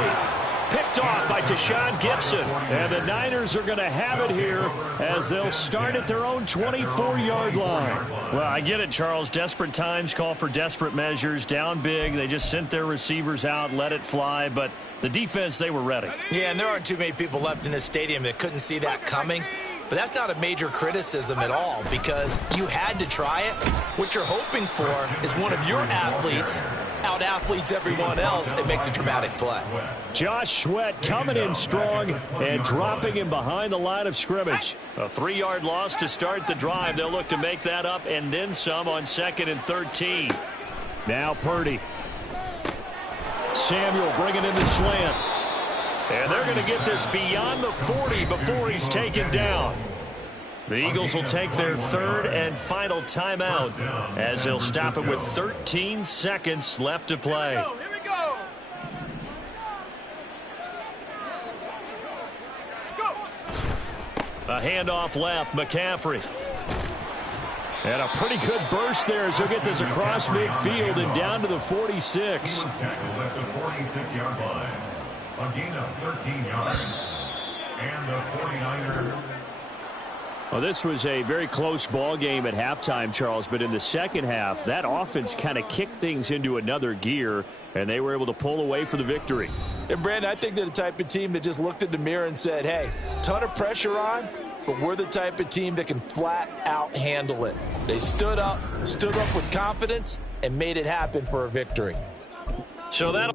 Picked off by Tashawn Gibson. And the Niners are going to have it here as they'll start at their own 24-yard line. Well, I get it, Charles. Desperate times call for desperate measures. Down big. They just sent their receivers out, let it fly. But the defense, they were ready. Yeah, and there aren't too many people left in this stadium that couldn't see that coming. But that's not a major criticism at all because you had to try it. What you're hoping for is one of your athletes out-athletes everyone else and makes a dramatic play. Josh Sweat coming in strong and dropping him behind the line of scrimmage. A 3-yard loss to start the drive. They'll look to make that up and then some on 2nd and 13. Now Purdy. Samuel bringing in the slant. And they're going to get this beyond the 40 before he's taken down. The Eagles will take their 3rd and final timeout as they'll stop it with 13 seconds left to play. Here we go. Let's go. A handoff left, McCaffrey. And a pretty good burst there as he'll get this across midfield and down to the 46. He was tackled at the 46-yard line. A gain of 13 yards. And the 49ers. Well, this was a very close ball game at halftime, Charles, but in the second half, that offense kind of kicked things into another gear, and they were able to pull away for the victory. And, Brandon, I think they're the type of team that just looked in the mirror and said, hey, ton of pressure on, but we're the type of team that can flat out handle it. They stood up with confidence, and made it happen for a victory. So that'll